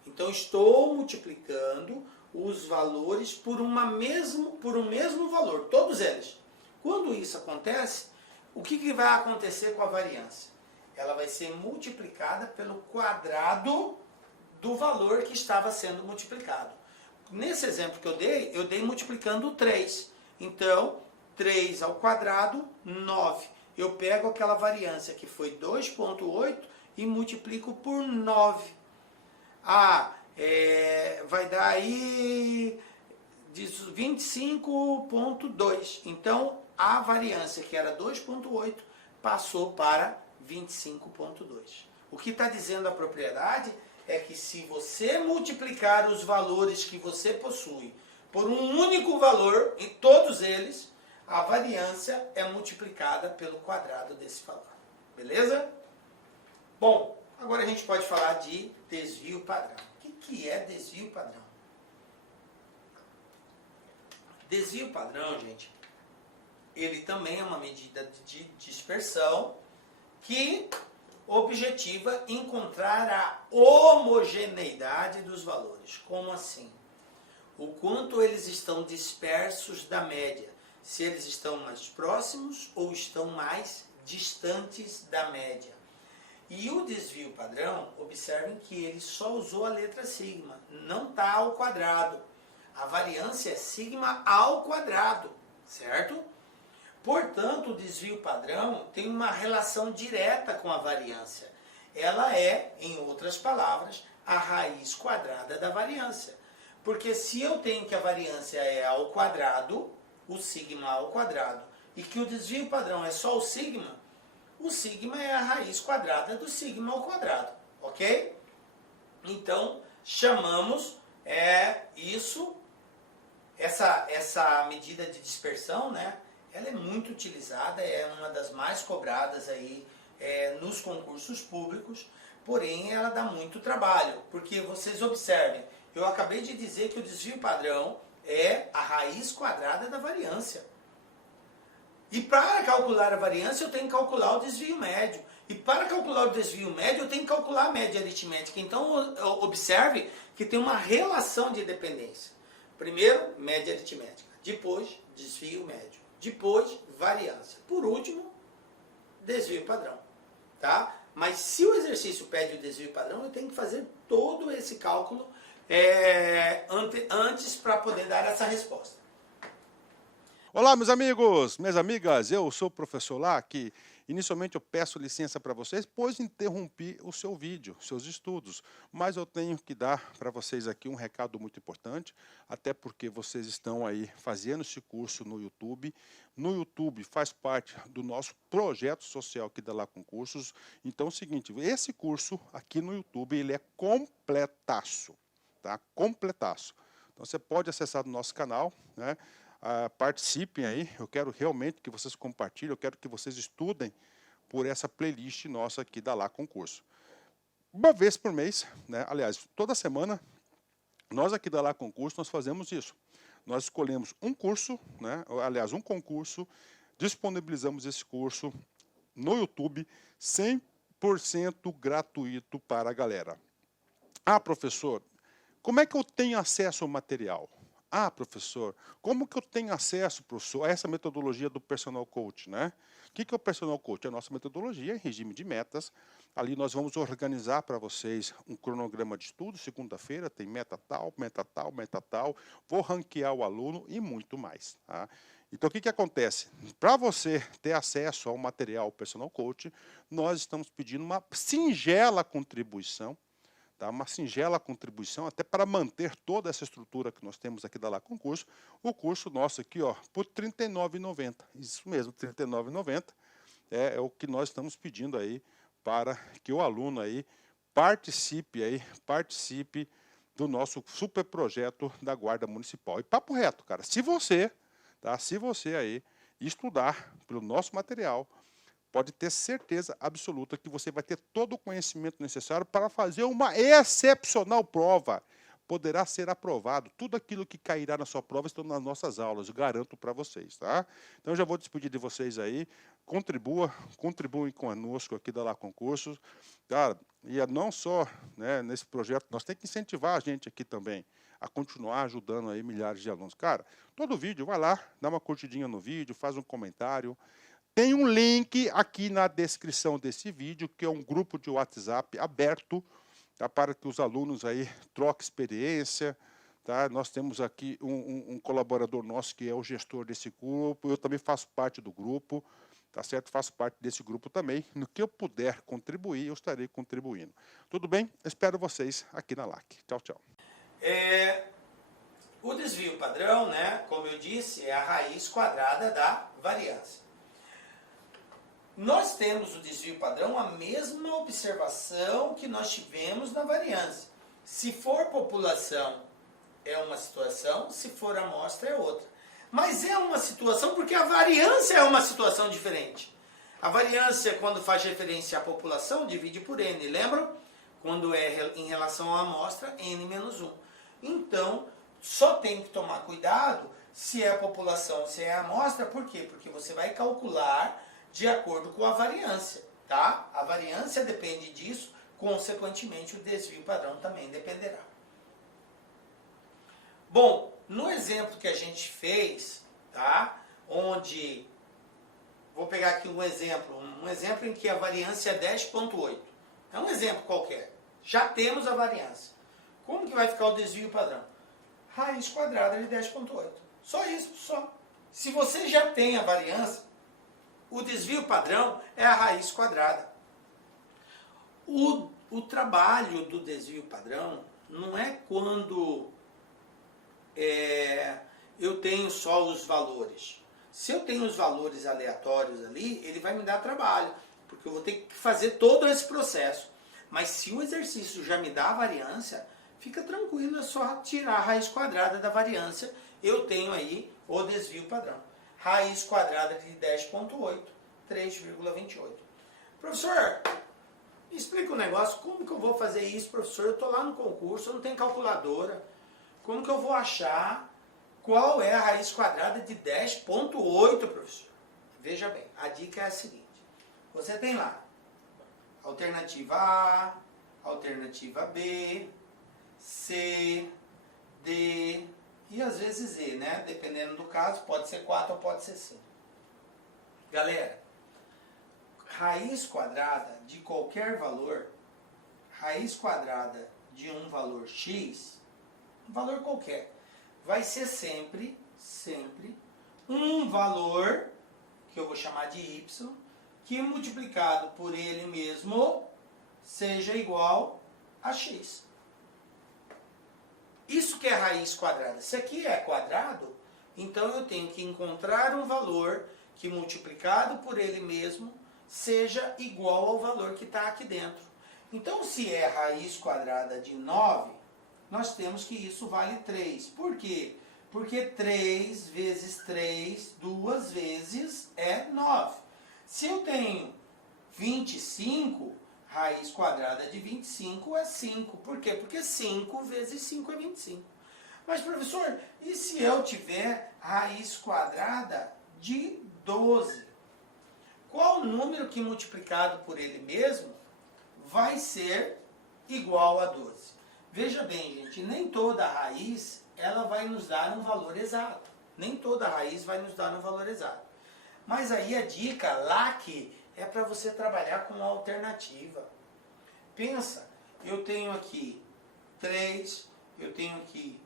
Então, estou multiplicando os valores por um mesmo valor, todos eles. Quando isso acontece, o que vai acontecer com a variância? Ela vai ser multiplicada pelo quadrado do valor que estava sendo multiplicado. Nesse exemplo que eu dei multiplicando 3. Então, 3 ao quadrado, 9. Eu pego aquela variância que foi 2,8 e multiplico por 9. Vai dar aí 25,2. Então, a variância que era 2,8 passou para 25,2. O que está dizendo a propriedade é que se você multiplicar os valores que você possui por um único valor, em todos eles, a variância é multiplicada pelo quadrado desse valor. Beleza? Bom, agora a gente pode falar de desvio padrão. O que é desvio padrão? Desvio padrão, gente, ele também é uma medida de dispersão que objetiva encontrar a homogeneidade dos valores. Como assim? O quanto eles estão dispersos da média. Se eles estão mais próximos ou estão mais distantes da média. E o desvio padrão, observem que ele só usou a letra sigma, não está ao quadrado. A variância é sigma ao quadrado, certo? Portanto, o desvio padrão tem uma relação direta com a variância. Ela é, em outras palavras, a raiz quadrada da variância. Porque se eu tenho que a variância é ao quadrado, o sigma ao quadrado, e que o desvio padrão é só o sigma é a raiz quadrada do sigma ao quadrado, ok? Então, chamamos essa medida de dispersão, né? Ela é muito utilizada, é uma das mais cobradas aí nos concursos públicos, porém ela dá muito trabalho, porque vocês observem, eu acabei de dizer que o desvio padrão é a raiz quadrada da variância. E para calcular a variância eu tenho que calcular o desvio médio. E para calcular o desvio médio eu tenho que calcular a média aritmética. Então observe que tem uma relação de dependência. Primeiro, média aritmética. Depois, desvio médio. Depois, variância. Por último, desvio padrão. Tá? Mas se o exercício pede o desvio padrão, eu tenho que fazer todo esse cálculo antes para poder dar essa resposta. Olá, meus amigos, minhas amigas, eu sou o professor lá que inicialmente eu peço licença para vocês, pois interrompi o seu vídeo, seus estudos, mas eu tenho que dar para vocês aqui um recado muito importante, até porque vocês estão aí fazendo esse curso no YouTube. No YouTube faz parte do nosso projeto social que dá lá concursos. Então é o seguinte, esse curso aqui no YouTube ele é completaço, tá? Completaço. Então você pode acessar no nosso canal, né? Participem aí, eu quero realmente que vocês compartilhem, eu quero que vocês estudem por essa playlist nossa aqui da Lá Concurso. Uma vez por mês, né? Aliás, toda semana, nós aqui da Lá Concurso, nós fazemos isso. Nós escolhemos um curso, né? Aliás, um concurso, disponibilizamos esse curso no YouTube, 100% gratuito para a galera. Ah, professor, como é que eu tenho acesso ao material? Ah, professor, como que eu tenho acesso, professor, a essa metodologia do Personal Coach, né? O que é o Personal Coach? É a nossa metodologia em regime de metas. Ali nós vamos organizar para vocês um cronograma de estudo. Segunda-feira tem meta tal, meta tal, meta tal. Vou ranquear o aluno e muito mais. Tá? Então, o que acontece? Para você ter acesso ao material Personal Coach, nós estamos pedindo uma singela contribuição. Tá? Uma singela contribuição, até para manter toda essa estrutura que nós temos aqui da Lá Concurso. O curso nosso aqui, ó, por R$ 39,90. Isso mesmo, R$ 39,90 é o que nós estamos pedindo aí para que o aluno aí participe do nosso super projeto da Guarda Municipal. E papo reto, cara, se você aí estudar pelo nosso material, pode ter certeza absoluta que você vai ter todo o conhecimento necessário para fazer uma excepcional prova. Poderá ser aprovado. Tudo aquilo que cairá na sua prova estão nas nossas aulas, eu garanto para vocês. Tá? Então, eu já vou despedir de vocês aí. Contribuem conosco aqui da Lá Concursos. Cara, e não só, né, nesse projeto, nós temos que incentivar a gente aqui também a continuar ajudando aí milhares de alunos. Cara, todo vídeo, vai lá, dá uma curtidinha no vídeo, faz um comentário. Tem um link aqui na descrição desse vídeo, que é um grupo de WhatsApp aberto, tá, para que os alunos aí troquem experiência. Tá? Nós temos aqui um colaborador nosso que é o gestor desse grupo, eu também faço parte do grupo, tá certo? Faço parte desse grupo também. No que eu puder contribuir, eu estarei contribuindo. Tudo bem? Espero vocês aqui na LAC. Tchau, tchau. O desvio padrão, né, como eu disse, é a raiz quadrada da variância. Nós temos o desvio padrão, a mesma observação que nós tivemos na variância. Se for população, é uma situação, se for amostra, é outra. Mas é uma situação porque a variância é uma situação diferente. A variância, quando faz referência à população, divide por N, lembram? Quando é em relação à amostra, N menos 1. Então, Só tem que tomar cuidado se é a população, se é a amostra. Por quê? Porque você vai calcular de acordo com a variância, tá? A variância depende disso, consequentemente o desvio padrão também dependerá. Bom, no exemplo que a gente fez, tá? Onde, vou pegar aqui um exemplo em que a variância é 10,8. É um exemplo qualquer. Já temos a variância. Como que vai ficar o desvio padrão? Raiz quadrada de 10,8. Só isso, só. Se você já tem a variância, o desvio padrão é a raiz quadrada. O trabalho do desvio padrão não é quando eu tenho só os valores. Se eu tenho os valores aleatórios ali, ele vai me dar trabalho, porque eu vou ter que fazer todo esse processo. Mas se o exercício já me dá a variância, fica tranquilo, é só tirar a raiz quadrada da variância. Eu tenho aí o desvio padrão. Raiz quadrada de 10,8, 3,28. Professor, me explica um negócio, como que eu vou fazer isso, professor? Eu estou lá no concurso, eu não tenho calculadora. Como que eu vou achar qual é a raiz quadrada de 10,8, professor? Veja bem, a dica é a seguinte. Você tem lá alternativa A, alternativa B, C, D e às vezes E, né? Dependendo do caso, pode ser 4 ou pode ser 5. Galera, raiz quadrada de qualquer valor, raiz quadrada de um valor x, um valor qualquer, vai ser sempre um valor, que eu vou chamar de y, que multiplicado por ele mesmo seja igual a x. Isso que é raiz quadrada. Se aqui é quadrado, então eu tenho que encontrar um valor que multiplicado por ele mesmo seja igual ao valor que está aqui dentro. Então, se é raiz quadrada de 9, nós temos que isso vale 3. Por quê? Porque 3 vezes 3, 2 vezes é 9. Se eu tenho 25, raiz quadrada de 25 é 5. Por quê? Porque 5 vezes 5 é 25. Mas, professor, e se eu tiver raiz quadrada de 12? Qual número que multiplicado por ele mesmo vai ser igual a 12? Veja bem, gente, nem toda raiz ela vai nos dar um valor exato. Nem toda raiz vai nos dar um valor exato. Mas aí a dica lá que é para você trabalhar com uma alternativa. Pensa, eu tenho aqui 3, eu tenho aqui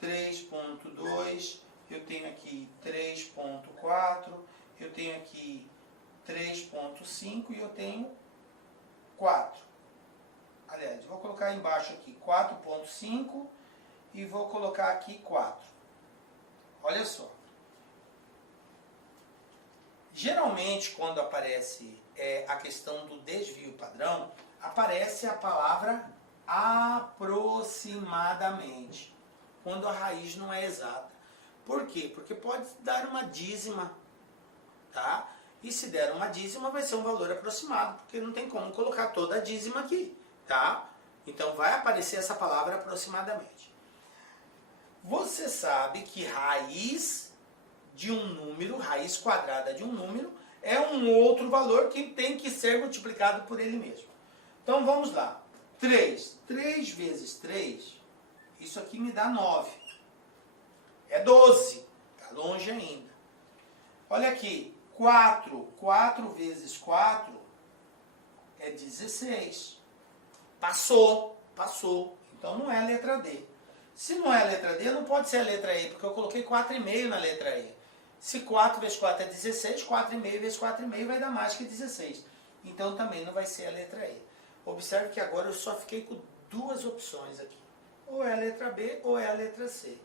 3,2, eu tenho aqui 3,4, eu tenho aqui 3,5 e eu tenho 4. Aliás, vou colocar embaixo aqui 4,5 e vou colocar aqui 4. Olha só. Geralmente, quando aparece a questão do desvio padrão, aparece a palavra aproximadamente, quando a raiz não é exata. Por quê? Porque pode dar uma dízima, tá? E se der uma dízima, vai ser um valor aproximado, porque não tem como colocar toda a dízima aqui, tá? Então, vai aparecer essa palavra aproximadamente. Você sabe que raiz de um número, raiz quadrada de um número, é um outro valor que tem que ser multiplicado por ele mesmo. Então vamos lá. 3. 3 vezes 3, isso aqui me dá 9. É 12. Está longe ainda. Olha aqui. 4. 4 vezes 4 é 16. Passou. Então não é a letra D. Se não é a letra D, não pode ser a letra E, porque eu coloquei 4,5 na letra E. Se 4 vezes 4 é 16, 4,5 vezes 4,5 vai dar mais que 16. Então também não vai ser a letra E. Observe que agora eu só fiquei com duas opções aqui. Ou é a letra B ou é a letra C.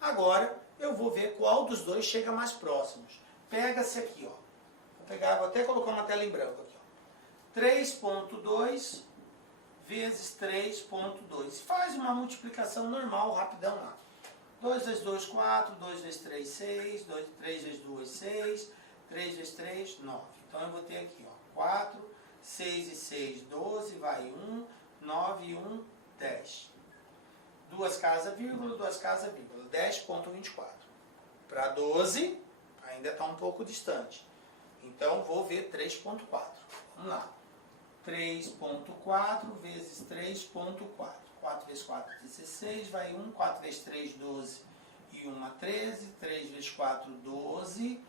Agora eu vou ver qual dos dois chega mais próximos. Pega-se aqui, ó. Vou até colocar uma tela em branco aqui, ó. 3,2 vezes 3,2. Faz uma multiplicação normal, rapidão lá. 2 vezes 2, 4. 2 vezes 3, 6. 3 vezes 2, 6. 3 vezes 3, 9. Então eu vou ter aqui, ó, 4, 6 e 6, 12, vai 1, 9 e 1, 10. Duas casas, vírgula, duas casas, vírgula. 10,24. Para 12, ainda está um pouco distante. Então, vou ver 3,4. Vamos lá. 3,4 vezes 3,4. 4 vezes 4, 16. Vai 1. 4 vezes 3, 12. E 1, 13. 3 vezes 4, 12.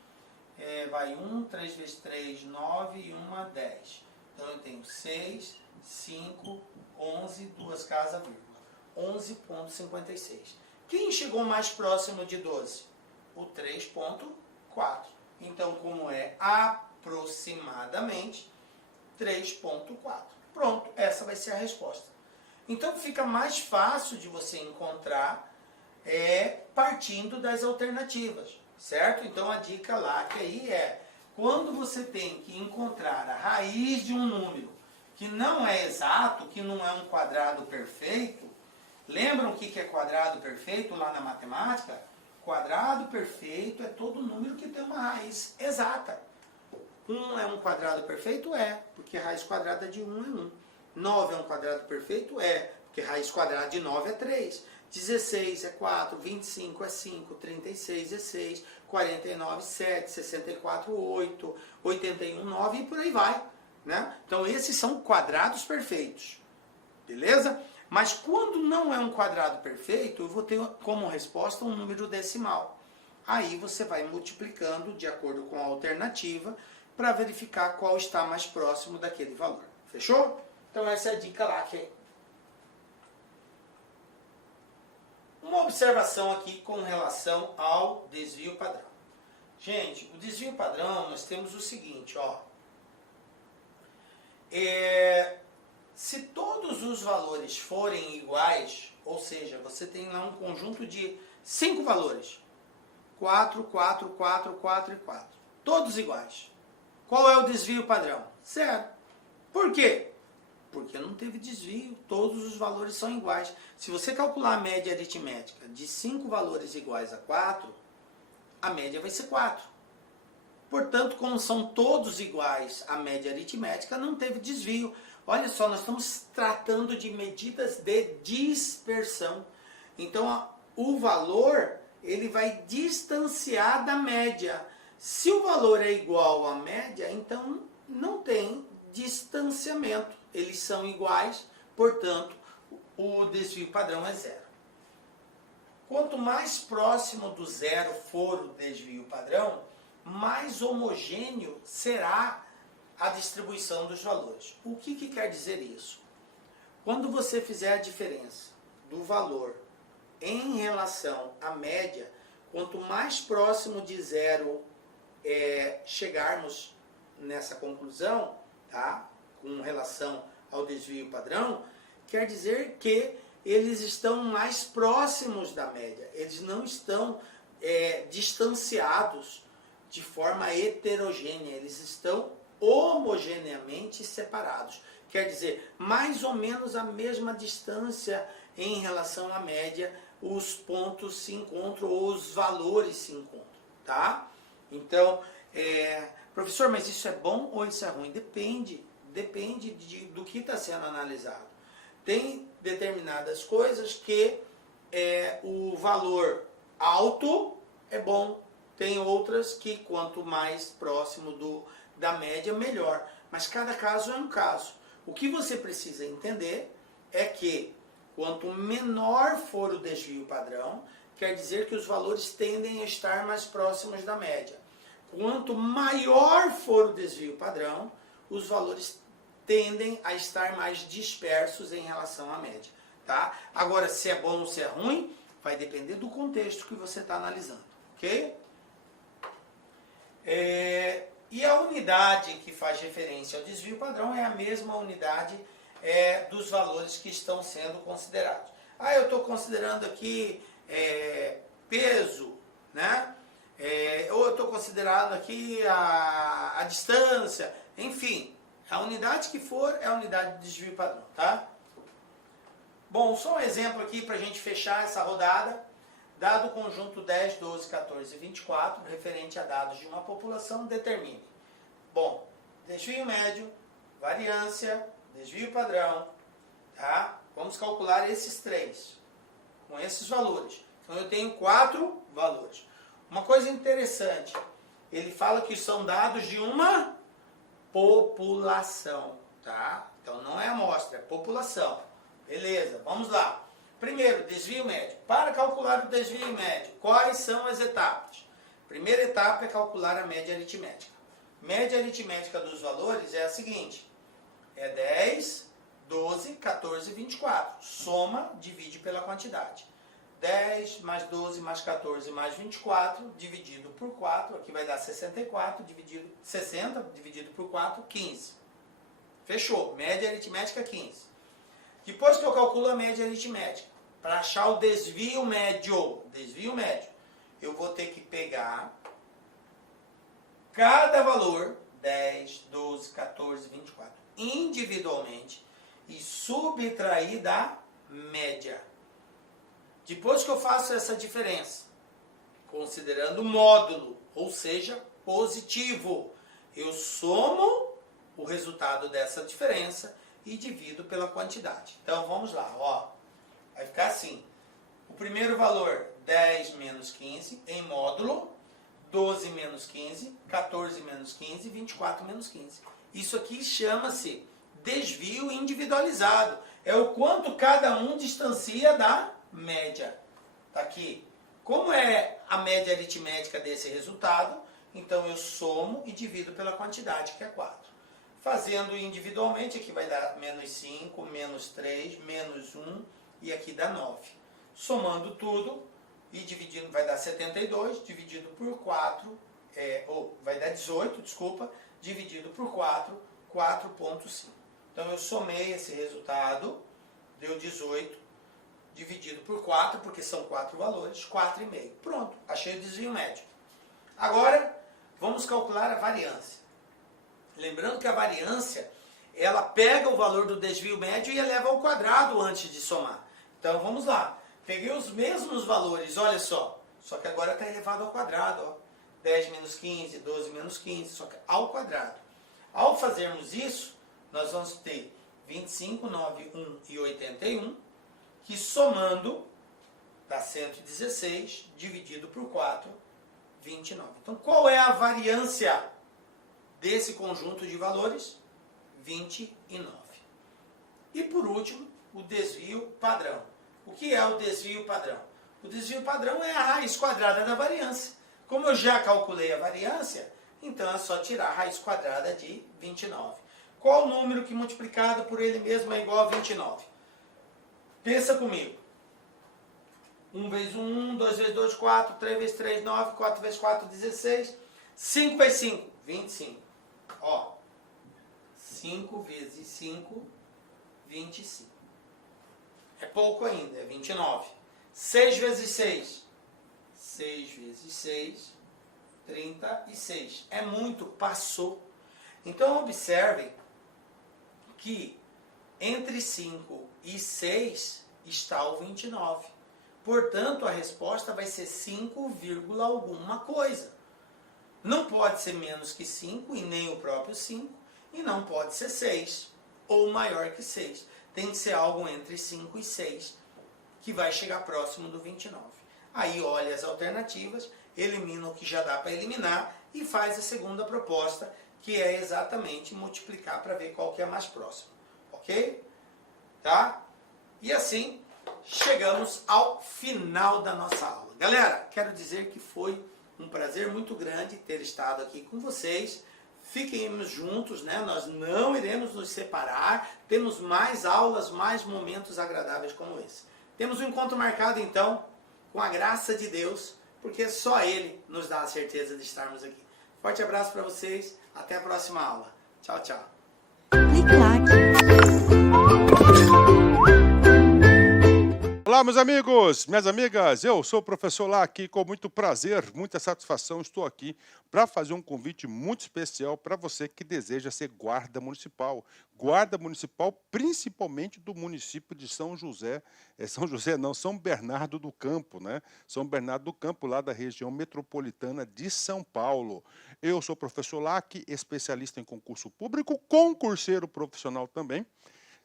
Vai 1. 3 vezes 3, 9. E 1, 10. Então, eu tenho 6, 5, 11, 2 casas, vírgula. 11,56. Quem chegou mais próximo de 12? O 3,4. Então, como é aproximadamente 3,4. Pronto, essa vai ser a resposta. Então, fica mais fácil de você encontrar partindo das alternativas, certo? Então, a dica lá que aí quando você tem que encontrar a raiz de um número que não é exato, que não é um quadrado perfeito, lembram o que é quadrado perfeito lá na matemática? Quadrado perfeito é todo número que tem uma raiz exata. 1 é um quadrado perfeito? Porque a raiz quadrada de 1 é 1. 9 é um quadrado perfeito? Porque a raiz quadrada de 9 é 3. 16 é 4, 25 é 5, 36 é 6, 49, 7, 64, 8, 81, 9 e por aí vai. Né? Então esses são quadrados perfeitos. Beleza? Mas quando não é um quadrado perfeito, eu vou ter como resposta um número decimal. Aí você vai multiplicando de acordo com a alternativa para verificar qual está mais próximo daquele valor. Fechou? Então essa é a dica lá. Uma observação aqui com relação ao desvio padrão. Gente, o desvio padrão nós temos o seguinte, ó. Se todos os valores forem iguais, ou seja, você tem lá um conjunto de 5 valores. 4, 4, 4, 4 e 4. Todos iguais. Qual é o desvio padrão? 0. Por quê? Porque não teve desvio. Todos os valores são iguais. Se você calcular a média aritmética de 5 valores iguais a 4, a média vai ser 4. Portanto, como são todos iguais à média aritmética, não teve desvio. Olha só, nós estamos tratando de medidas de dispersão. Então, o valor ele vai distanciar da média. Se o valor é igual à média, então não tem distanciamento. Eles são iguais, portanto, o desvio padrão é 0. Quanto mais próximo do 0 for o desvio padrão, mais homogêneo será a distribuição dos valores. O que quer dizer isso? Quando você fizer a diferença do valor em relação à média, quanto mais próximo de 0 chegarmos nessa conclusão, tá? Com relação ao desvio padrão, quer dizer que eles estão mais próximos da média. Eles não estão distanciados de forma heterogênea. Eles estão homogeneamente separados. Quer dizer, mais ou menos a mesma distância em relação à média, os pontos se encontram ou os valores se encontram, tá? Então, professor, mas isso é bom ou isso é ruim? Depende do que está sendo analisado. Tem determinadas coisas que o valor alto é bom, tem outras que quanto mais próximo da média, melhor. Mas cada caso é um caso. O que você precisa entender é que quanto menor for o desvio padrão, quer dizer que os valores tendem a estar mais próximos da média. Quanto maior for o desvio padrão, os valores tendem a estar mais dispersos em relação à média. Tá? Agora, se é bom ou se é ruim, vai depender do contexto que você está analisando. Ok? E a unidade que faz referência ao desvio padrão é a mesma unidade dos valores que estão sendo considerados. Eu estou considerando aqui peso, né? Ou eu estou considerando aqui a distância, enfim, a unidade que for é a unidade de desvio padrão, tá? Bom, só um exemplo aqui para a gente fechar essa rodada. Dado o conjunto 10, 12, 14 e 24, referente a dados de uma população, determine. Bom, desvio médio, variância, desvio padrão, tá? Vamos calcular esses três, com esses valores. Então eu tenho 4 valores. Uma coisa interessante, ele fala que são dados de uma população, tá? Então não é amostra, é população. Beleza, vamos lá. Primeiro, desvio médio. Para calcular o desvio médio, quais são as etapas? Primeira etapa é calcular a média aritmética. Média aritmética dos valores é a seguinte: é 10, 12, 14 e 24. Soma, divide pela quantidade. 10 mais 12 mais 14 mais 24 dividido por 4, aqui vai dar 64, dividido 60 dividido por 4, 15. Fechou. Média aritmética 15. Depois que eu calculo a média aritmética, para achar o desvio médio, eu vou ter que pegar cada valor, 10, 12, 14, 24, individualmente e subtrair da média. Depois que eu faço essa diferença, considerando o módulo, ou seja, positivo, eu somo o resultado dessa diferença e divido pela quantidade. Então vamos lá, ó. Vai ficar assim. O primeiro valor, 10 menos 15, em módulo, 12 menos 15, 14 menos 15, 24 menos 15. Isso aqui chama-se desvio individualizado. É o quanto cada um distancia da média. Tá aqui. Como é a média aritmética desse resultado, então eu somo e divido pela quantidade, que é 4. Fazendo individualmente, aqui vai dar menos 5, menos 3, menos 1 e aqui dá 9. Somando tudo e dividindo, vai dar 72, dividido por 4, vai dar 18, desculpa, dividido por 4, 4,5. Então eu somei esse resultado, deu 18, dividido por 4, porque são 4 valores, 4,5. Pronto, achei o desvio médio. Agora, vamos calcular a variância. Lembrando que a variância, ela pega o valor do desvio médio e eleva ao quadrado antes de somar. Então, vamos lá. Peguei os mesmos valores, olha só. Só que agora está elevado ao quadrado, ó. 10 menos 15, 12 menos 15, só que ao quadrado. Ao fazermos isso, nós vamos ter 25, 9, 1 e 81, que somando dá 116, dividido por 4, 29. Então, qual é a variância desse conjunto de valores? 29. E por último, o desvio padrão. O que é o desvio padrão? O desvio padrão é a raiz quadrada da variância. Como eu já calculei a variância, então é só tirar a raiz quadrada de 29. Qual o número que multiplicado por ele mesmo é igual a 29? Pensa comigo. 1 vezes 1, 2 vezes 2, 4, 3 vezes 3, 9, 4 vezes 4, 16, 5 vezes 5, 25. Ó, 5 vezes 5, 25. É pouco ainda, é 29. 6 vezes 6, 6 vezes 6, 36. É muito, passou. Então observem que entre 5 e 6 está o 29. Portanto, a resposta vai ser 5, alguma coisa. Não pode ser menos que 5 e nem o próprio 5. E não pode ser 6 ou maior que 6. Tem que ser algo entre 5 e 6 que vai chegar próximo do 29. Aí olha as alternativas, elimina o que já dá para eliminar e faz a segunda proposta, que é exatamente multiplicar para ver qual que é mais próximo. Ok? Tá? E assim, chegamos ao final da nossa aula. Galera, quero dizer que foi um prazer muito grande ter estado aqui com vocês. Fiquemos juntos, né? Nós não iremos nos separar. Temos mais aulas, mais momentos agradáveis como esse. Temos um encontro marcado, então, com a graça de Deus, porque só Ele nos dá a certeza de estarmos aqui. Forte abraço para vocês. Até a próxima aula. Tchau, tchau. Clique like. Olá, meus amigos, minhas amigas, eu sou o professor Lá aqui, com muito prazer, muita satisfação, estou aqui para fazer um convite muito especial para você que deseja ser guarda municipal principalmente do município de São José, São Bernardo do Campo, né? São Bernardo do Campo, lá da região metropolitana de São Paulo. Eu sou o professor Lac, especialista em concurso público, concurseiro profissional também.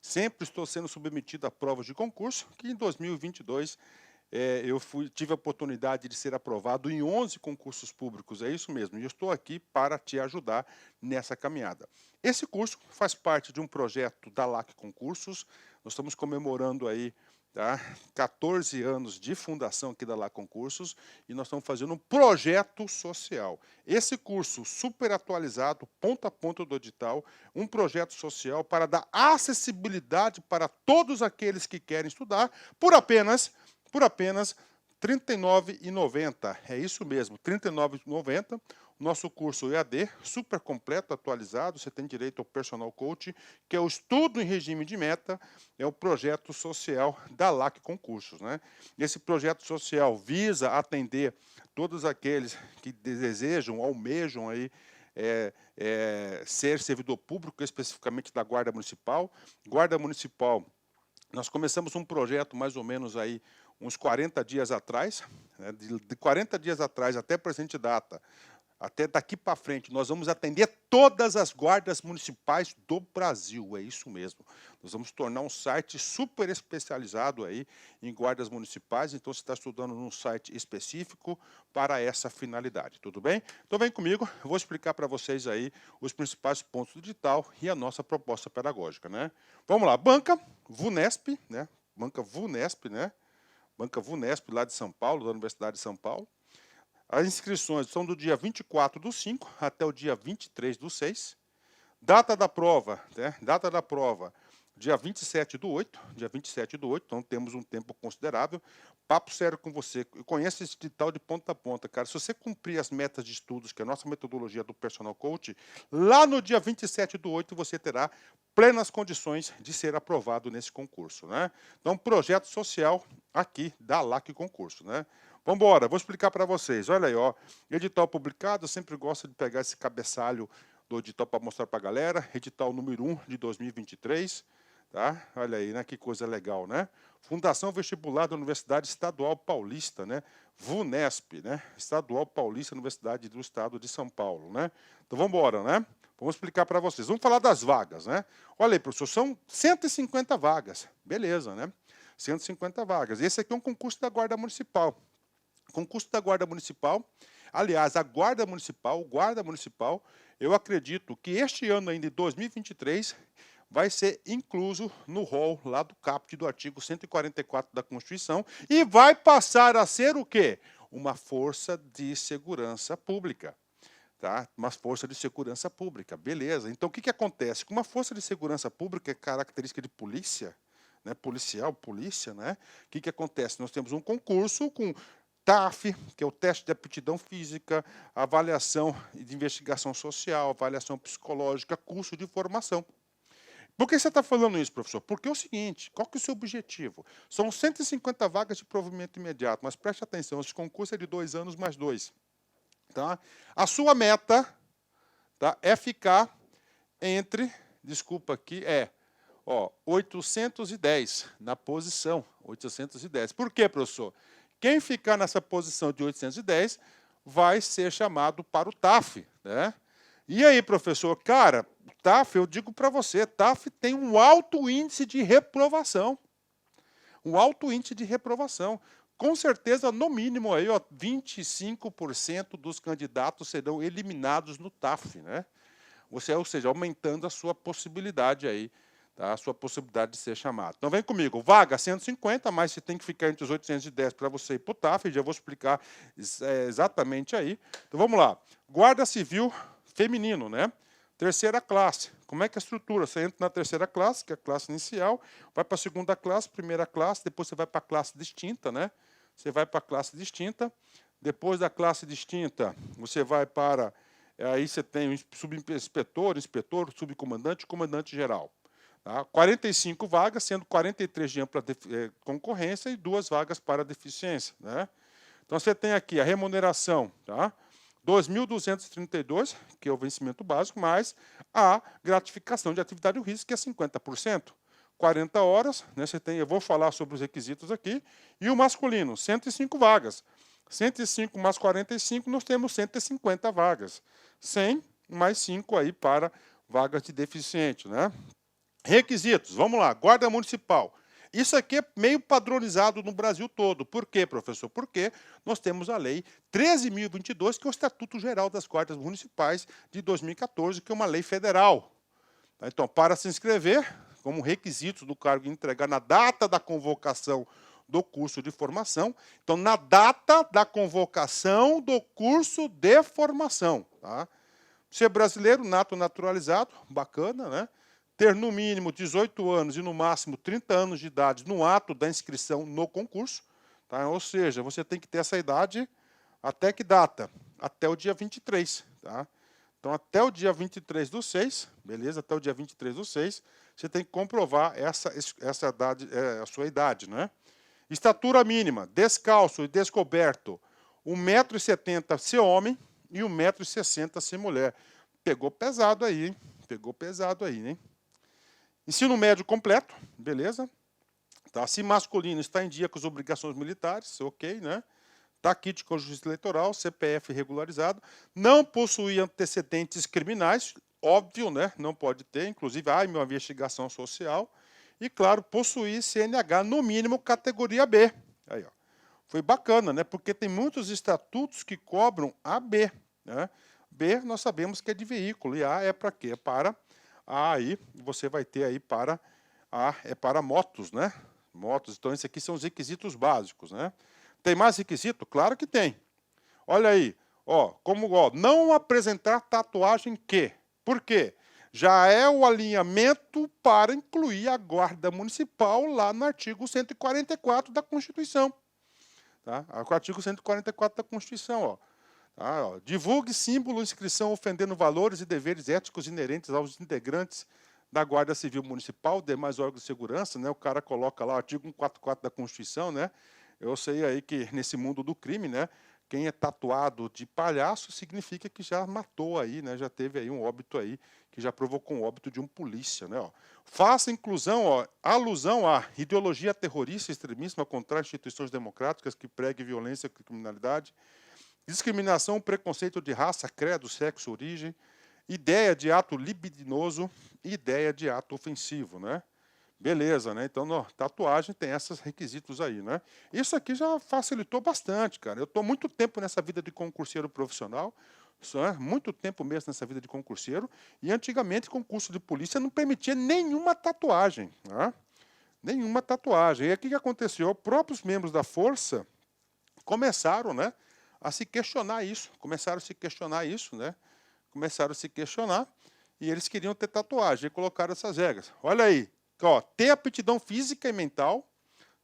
Sempre estou sendo submetido a provas de concurso, que em 2022 tive a oportunidade de ser aprovado em 11 concursos públicos, é isso mesmo, e eu estou aqui para te ajudar nessa caminhada. Esse curso faz parte de um projeto da LAC Concursos, nós estamos comemorando aí, tá, 14 anos de fundação aqui da LAC Concursos, e nós estamos fazendo um projeto social. Esse curso super atualizado, ponta a ponta do edital, um projeto social para dar acessibilidade para todos aqueles que querem estudar, por apenas R$ 39,90. É isso mesmo, R$ 39,90. Nosso curso EAD, super completo, atualizado. Você tem direito ao personal coach, que é o estudo em regime de meta, é o projeto social da LAC Concursos, né? Esse projeto social visa atender todos aqueles que desejam, almejam aí, ser servidor público, especificamente da Guarda Municipal. Guarda Municipal, nós começamos um projeto mais ou menos aí uns 40 dias atrás, né, de 40 dias atrás até a presente data, até daqui para frente, nós vamos atender todas as guardas municipais do Brasil, é isso mesmo. Nós vamos tornar um site super especializado aí em guardas municipais, então você está estudando num site específico para essa finalidade, tudo bem? Então vem comigo, eu vou explicar para vocês aí os principais pontos do edital e a nossa proposta pedagógica, né? Vamos lá, Banca VUNESP, né? Banca VUNESP, né? Banca VUNESP, lá de São Paulo, da Universidade de São Paulo. As inscrições são do dia 24/5 até o dia 23/6. Data da prova, né? Data da prova, dia 27/8, então temos um tempo considerável. Papo sério com você, eu conheço esse edital de ponta a ponta, cara. Se você cumprir as metas de estudos, que é a nossa metodologia do Personal Coach, lá no dia 27/8 você terá plenas condições de ser aprovado nesse concurso, né? Então, projeto social aqui da LAC Concurso, né? Vamos embora, vou explicar para vocês. Olha aí, ó, edital publicado, eu sempre gosto de pegar esse cabeçalho do edital para mostrar para a galera. Edital número 1 de 2023, tá? Olha aí, né? Que coisa legal, né? Fundação Vestibular da Universidade Estadual Paulista, né? VUNESP, né? Estadual Paulista, Universidade do Estado de São Paulo, né? Então vamos embora, né? Vamos explicar para vocês. Vamos falar das vagas, né? Olha aí, professor, são 150 vagas. Beleza, né? 150 vagas. Esse aqui é um concurso da Guarda Municipal. Concurso da Guarda Municipal. Aliás, a Guarda Municipal, o Guarda Municipal, eu acredito que este ano ainda, de 2023, vai ser incluso no rol lá do caput do artigo 144 da Constituição e vai passar a ser o quê? Uma força de segurança pública. Tá? Uma força de segurança pública, beleza. Então, o que acontece? Com uma força de segurança pública é característica de polícia, né? Policial, polícia, né? O que acontece? Nós temos um concurso com TAF, que é o teste de aptidão física, avaliação de investigação social, avaliação psicológica, curso de formação. Por que você está falando isso, professor? Porque é o seguinte, qual que é o seu objetivo? São 150 vagas de provimento imediato, mas preste atenção, esse concurso é de 2 anos mais 2. Tá? A sua meta, tá, é ficar entre, desculpa aqui, 810 na posição, 810. Por quê, professor? Quem ficar nessa posição de 810 vai ser chamado para o TAF, né? E aí, professor, cara, o TAF, eu digo para você, TAF tem um alto índice de reprovação. Um alto índice de reprovação. Com certeza, no mínimo, aí, 25% dos candidatos serão eliminados no TAF, né? Ou seja, aumentando a sua possibilidade aí, tá? A sua possibilidade de ser chamado. Então, vem comigo. Vaga 150, mas você tem que ficar entre os 810 para você ir para o TAF, já vou explicar exatamente aí. Então, vamos lá. Guarda Civil feminino, né? Terceira classe. Como é que é a estrutura? Você entra na terceira classe, que é a classe inicial, vai para a segunda classe, primeira classe, depois você vai para a classe distinta, né? Você vai para a classe distinta, depois da classe distinta, você vai para... Aí você tem o subinspetor, inspetor, subcomandante, comandante geral. Tá? 45 vagas, sendo 43 de ampla concorrência e 2 vagas para deficiência, né? Então, você tem aqui a remuneração, tá? 2.232, que é o vencimento básico, mais a gratificação de atividade de risco, que é 50%. 40 horas, né, você tem, eu vou falar sobre os requisitos aqui, e o masculino, 105 vagas. 105 mais 45, nós temos 150 vagas. 100 mais 5 aí para vagas de deficiente, né? Requisitos, vamos lá, Guarda Municipal. Isso aqui é meio padronizado no Brasil todo. Por quê, professor? Porque nós temos a Lei 13.022, que é o Estatuto Geral das Guardas Municipais de 2014, que é uma lei federal. Então, para se inscrever, como requisito do cargo entregar na data da convocação do curso de formação, então, na data da convocação do curso de formação. Tá? Ser brasileiro, nato naturalizado, bacana, né? Ter no mínimo 18 anos e no máximo 30 anos de idade no ato da inscrição no concurso. Tá? Ou seja, você tem que ter essa idade até que data? Até o dia 23. Tá? Então, até o dia 23/6, beleza? Até o dia 23/6, você tem que comprovar essa idade, a sua idade, né? Estatura mínima, descalço e descoberto, 1,70 m ser homem e 1,60 m ser mulher. Pegou pesado aí, hein? Pegou pesado aí, hein? Ensino médio completo, beleza? Tá? Se masculino, está em dia com as obrigações militares, ok, né? Está kit com justiça eleitoral, CPF regularizado, não possui antecedentes criminais, óbvio, né? Não pode ter, inclusive, uma investigação social. E, claro, possuir CNH, no mínimo, categoria B. Aí, ó. Foi bacana, né? Porque tem muitos estatutos que cobram AB. Né? B, nós sabemos que é de veículo, e A é para quê? É para A, aí você vai ter aí para A, é para motos, né? Motos, então esses aqui são os requisitos básicos, né? Tem mais requisito? Claro que tem. Olha aí, ó, não apresentar tatuagem que. Por quê? Já é o alinhamento para incluir a Guarda Municipal lá no artigo 144 da Constituição. Tá? O artigo 144 da Constituição, ó. Tá, ó. Divulgue símbolo, inscrição ofendendo valores e deveres éticos inerentes aos integrantes da Guarda Civil Municipal, demais órgãos de segurança, né? O cara coloca lá o artigo 144 da Constituição, né? Eu sei aí que nesse mundo do crime, né? Quem é tatuado de palhaço significa que já matou aí, né? Já teve aí um óbito aí, que já provocou um óbito de um polícia, né? Ó. Faça inclusão, ó, alusão à ideologia terrorista, extremismo contra instituições democráticas que pregue violência e criminalidade, discriminação, preconceito de raça, credo, sexo, origem, ideia de ato libidinoso e ideia de ato ofensivo, né? Beleza, né? Então, tatuagem tem esses requisitos aí, né? Isso aqui já facilitou bastante, cara. Eu estou muito tempo nessa vida de concurseiro profissional, muito tempo mesmo nessa vida de concurseiro, e antigamente concurso de polícia não permitia nenhuma tatuagem, né? Nenhuma tatuagem. E aí o que aconteceu? Os próprios membros da força começaram, né, a se questionar isso, né? Começaram a se questionar, e eles queriam ter tatuagem, e colocaram essas regras. Olha aí, ó, ter aptidão física e mental,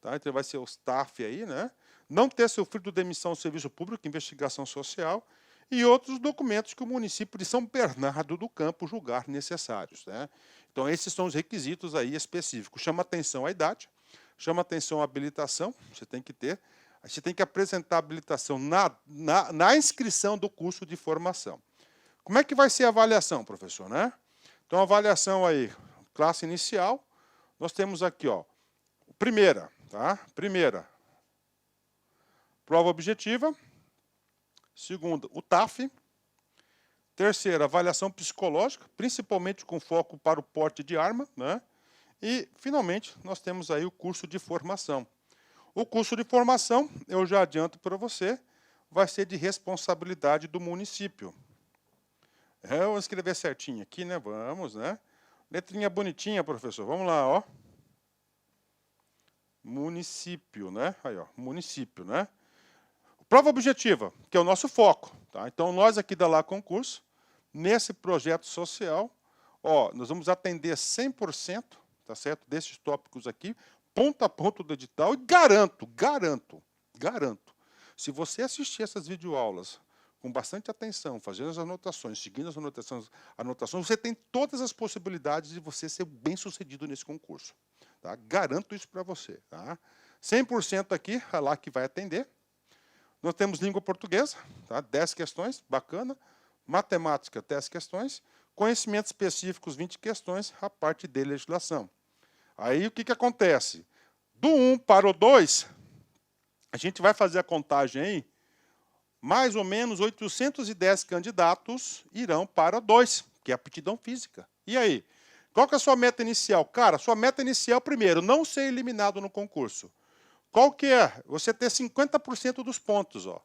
tá? Então vai ser o staff aí, né? Não ter sofrido demissão do serviço público, investigação social, e outros documentos que o município de São Bernardo do Campo julgar necessários, né? Então esses são os requisitos aí específicos. Chama atenção a idade, chama atenção a habilitação, você tem que ter, você tem que apresentar a habilitação na inscrição do curso de formação. Como é que vai ser a avaliação, professor, né? Então, a avaliação aí, classe inicial, nós temos aqui, ó, primeira, tá? Primeira, prova objetiva. Segunda, o TAF. Terceira, avaliação psicológica, principalmente com foco para o porte de arma, né? E, finalmente, nós temos aí o curso de formação. O curso de formação, eu já adianto para você, vai ser de responsabilidade do município. Eu vou escrever certinho aqui, né? Vamos, né? Letrinha bonitinha, professor. Vamos lá, ó. Município, né? Aí, ó, município, né? Prova objetiva, que é o nosso foco, tá? Então, nós aqui da Lá Concurso, nesse projeto social, ó, nós vamos atender 100%, tá certo? Desses tópicos aqui, ponto a ponto do edital, e garanto, se você assistir essas videoaulas com bastante atenção, fazendo as anotações, seguindo as anotações, você tem todas as possibilidades de você ser bem-sucedido nesse concurso. Tá? Garanto isso para você. Tá? 100% aqui, é lá que vai atender. Nós temos língua portuguesa, tá? 10 questões, bacana. Matemática, 10 questões. Conhecimentos específicos, 20 questões, a parte de legislação. Aí o que acontece? Do 1 para o 2, a gente vai fazer a contagem aí, mais ou menos 810 candidatos irão para 2, que é a aptidão física. E aí? Qual que é a sua meta inicial? Cara, sua meta inicial, primeiro, não ser eliminado no concurso. Qual que é? Você ter 50% dos pontos, ó.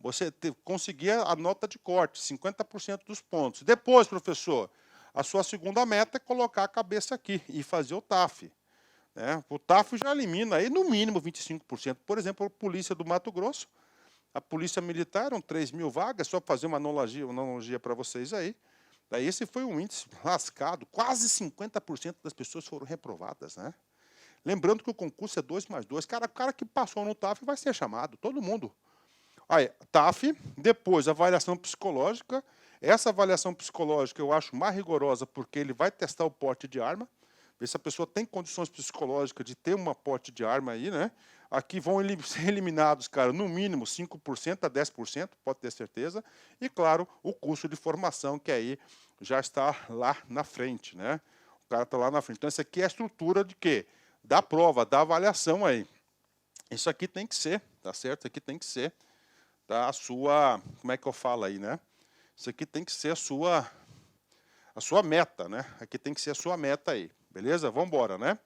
Você conseguir a nota de corte, 50% dos pontos. Depois, professor, a sua segunda meta é colocar a cabeça aqui e fazer o TAF. Né? O TAF já elimina aí no mínimo 25%. Por exemplo, a Polícia do Mato Grosso, a Polícia Militar, eram 3.000 vagas, só para fazer uma analogia para vocês aí. Daí esse foi um índice lascado, quase 50% das pessoas foram reprovadas, né? Lembrando que o concurso é 2+2, o cara que passou no TAF vai ser chamado, todo mundo. Aí, TAF, depois avaliação psicológica. Essa avaliação psicológica eu acho mais rigorosa porque ele vai testar o porte de arma, ver se a pessoa tem condições psicológicas de ter uma porte de arma aí, né? Aqui vão ser eliminados, cara, no mínimo 5% a 10%, pode ter certeza. E, claro, o curso de formação, que aí já está lá na frente, né? O cara está lá na frente. Então, essa aqui é a estrutura de quê? Da prova, da avaliação aí. Isso aqui tem que ser, tá certo? Isso aqui tem que ser a sua, como é que eu falo aí, né? Isso aqui tem que ser a sua meta, né? Aqui tem que ser a sua meta aí, beleza? Vamos embora, né?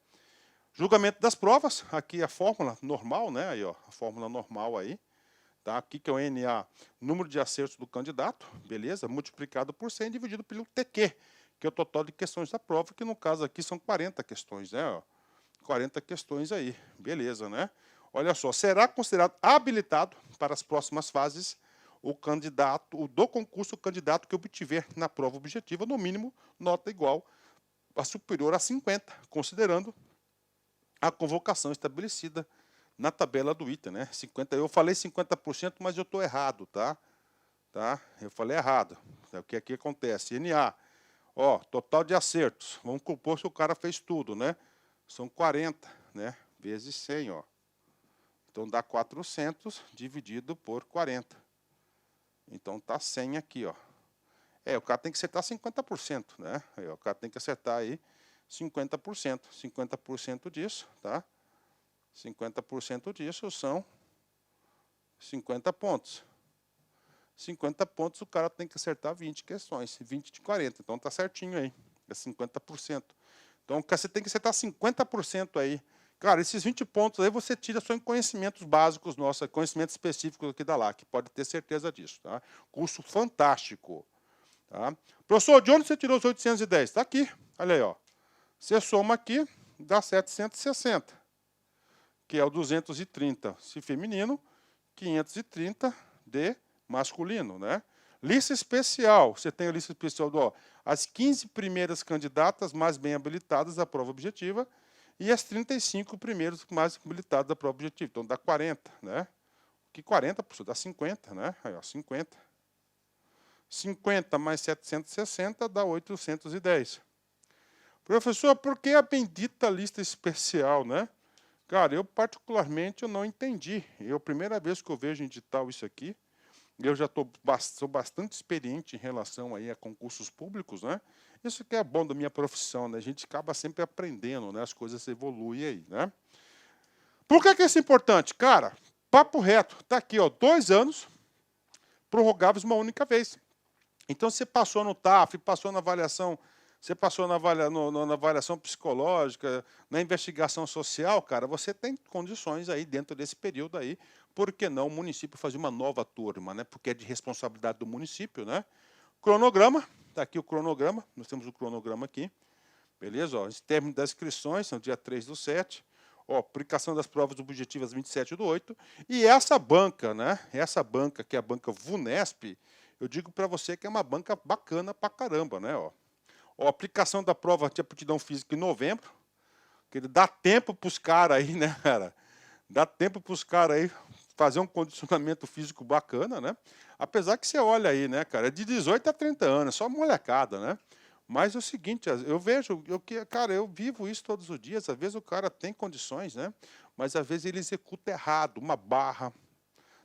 Julgamento das provas, aqui a fórmula normal, né? Aí, ó, a fórmula normal aí, tá? Aqui que é o NA, número de acertos do candidato, beleza? Multiplicado por 100 dividido pelo TQ, que é o total de questões da prova, que no caso aqui são 40 questões, né? Ó, 40 questões aí, beleza, né? Olha só, será considerado habilitado para as próximas fases o candidato, do concurso, o candidato que obtiver na prova objetiva, no mínimo, nota igual a superior a 50, considerando a convocação estabelecida na tabela do item, né? 50, eu falei 50%, mas eu estou errado, tá? Eu falei errado. É o que aqui acontece. NA, ó, total de acertos. Vamos compor se o cara fez tudo, né? São 40, né? Vezes 100, ó. Então dá 400 dividido por 40. Então tá 100 aqui, ó. O cara tem que acertar 50%, né? O cara tem que acertar aí 50%. 50% disso, tá? 50% disso são 50 pontos. 50 pontos o cara tem que acertar 20 questões, 20 de 40. Então tá certinho aí, é 50%. Então você tem que acertar 50% aí. Cara, esses 20 pontos aí você tira só em conhecimentos básicos nossos, conhecimentos específicos aqui da LAC, pode ter certeza disso, tá? Curso fantástico. Tá? Professor, de onde você tirou os 810? Está aqui, olha aí, ó. Você soma aqui, dá 760, que é o 230 se feminino, 530 de masculino, né? Lista especial, você tem a lista especial do, ó, as 15 primeiras candidatas mais bem habilitadas à prova objetiva e as 35 primeiros mais habilitados à prova objetiva. Então dá 40, né? Que 40, professor, dá 50, né? Aí, ó, 50. 50 mais 760 dá 810. Professor, por que a bendita lista especial, né? Cara, eu particularmente eu não entendi. A primeira vez que eu vejo em edital isso aqui, eu já sou bastante experiente em relação aí a concursos públicos, né? Isso que é bom da minha profissão, né? A gente acaba sempre aprendendo, né? As coisas evoluem aí, né? Por que isso é importante? Cara, papo reto, tá aqui, ó, 2 anos prorrogáveis uma única vez. Então, você passou no TAF, passou na avaliação, você passou na avaliação psicológica, na investigação social, cara, você tem condições aí dentro desse período aí, por que não o município fazer uma nova turma, né? Porque é de responsabilidade do município, né? Cronograma, está aqui o cronograma, nós temos o cronograma aqui, beleza? Ó, término das inscrições, no dia 3/7, ó, aplicação das provas objetivas 27/8, e essa banca, né? Essa banca, que é a banca VUNESP, eu digo para você que é uma banca bacana pra caramba, né? Ó, aplicação da prova de aptidão física em novembro, que ele dá tempo para os caras aí, né, cara? Dá tempo para os caras aí fazer um condicionamento físico bacana, né? Apesar que você olha aí, né, cara, é de 18 a 30 anos, só molecada, né? Mas é o seguinte, eu vejo, cara, eu vivo isso todos os dias, às vezes o cara tem condições, né? Mas às vezes ele executa errado, uma barra,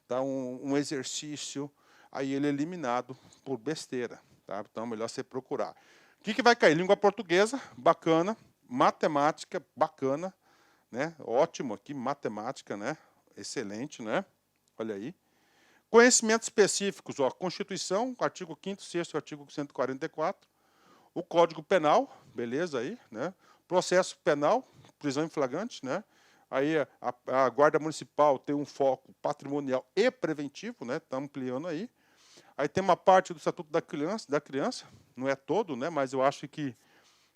tá? um exercício, aí ele é eliminado por besteira, tá? Então é melhor você procurar. O que vai cair? Língua portuguesa, bacana. Matemática, bacana, né? Ótimo aqui, matemática, né? Excelente, né? Olha aí. Conhecimentos específicos, ó, Constituição, artigo 5º, 6º, artigo 144. O Código Penal, beleza aí, né? Processo penal, prisão em flagrante, né? Aí a Guarda Municipal tem um foco patrimonial e preventivo, né? Está ampliando aí. Aí tem uma parte do Estatuto da Criança, não é todo, né? Mas eu acho que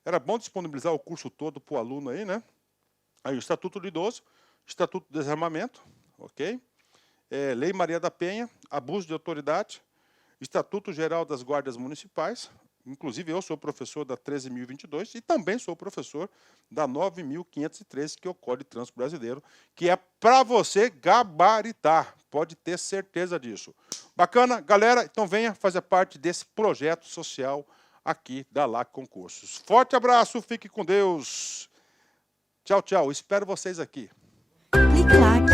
era bom disponibilizar o curso todo para o aluno aí, né? Aí o Estatuto do Idoso, Estatuto do Desarmamento, ok? Lei Maria da Penha, abuso de autoridade, Estatuto Geral das Guardas Municipais, inclusive eu sou professor da 13.022 e também sou professor da 9.513, que é o Código de Trânsito Brasileiro, que é para você gabaritar, pode ter certeza disso. Bacana, galera? Então venha fazer parte desse projeto social aqui da LAC Concursos. Forte abraço, fique com Deus. Tchau, tchau. Espero vocês aqui. Clique like.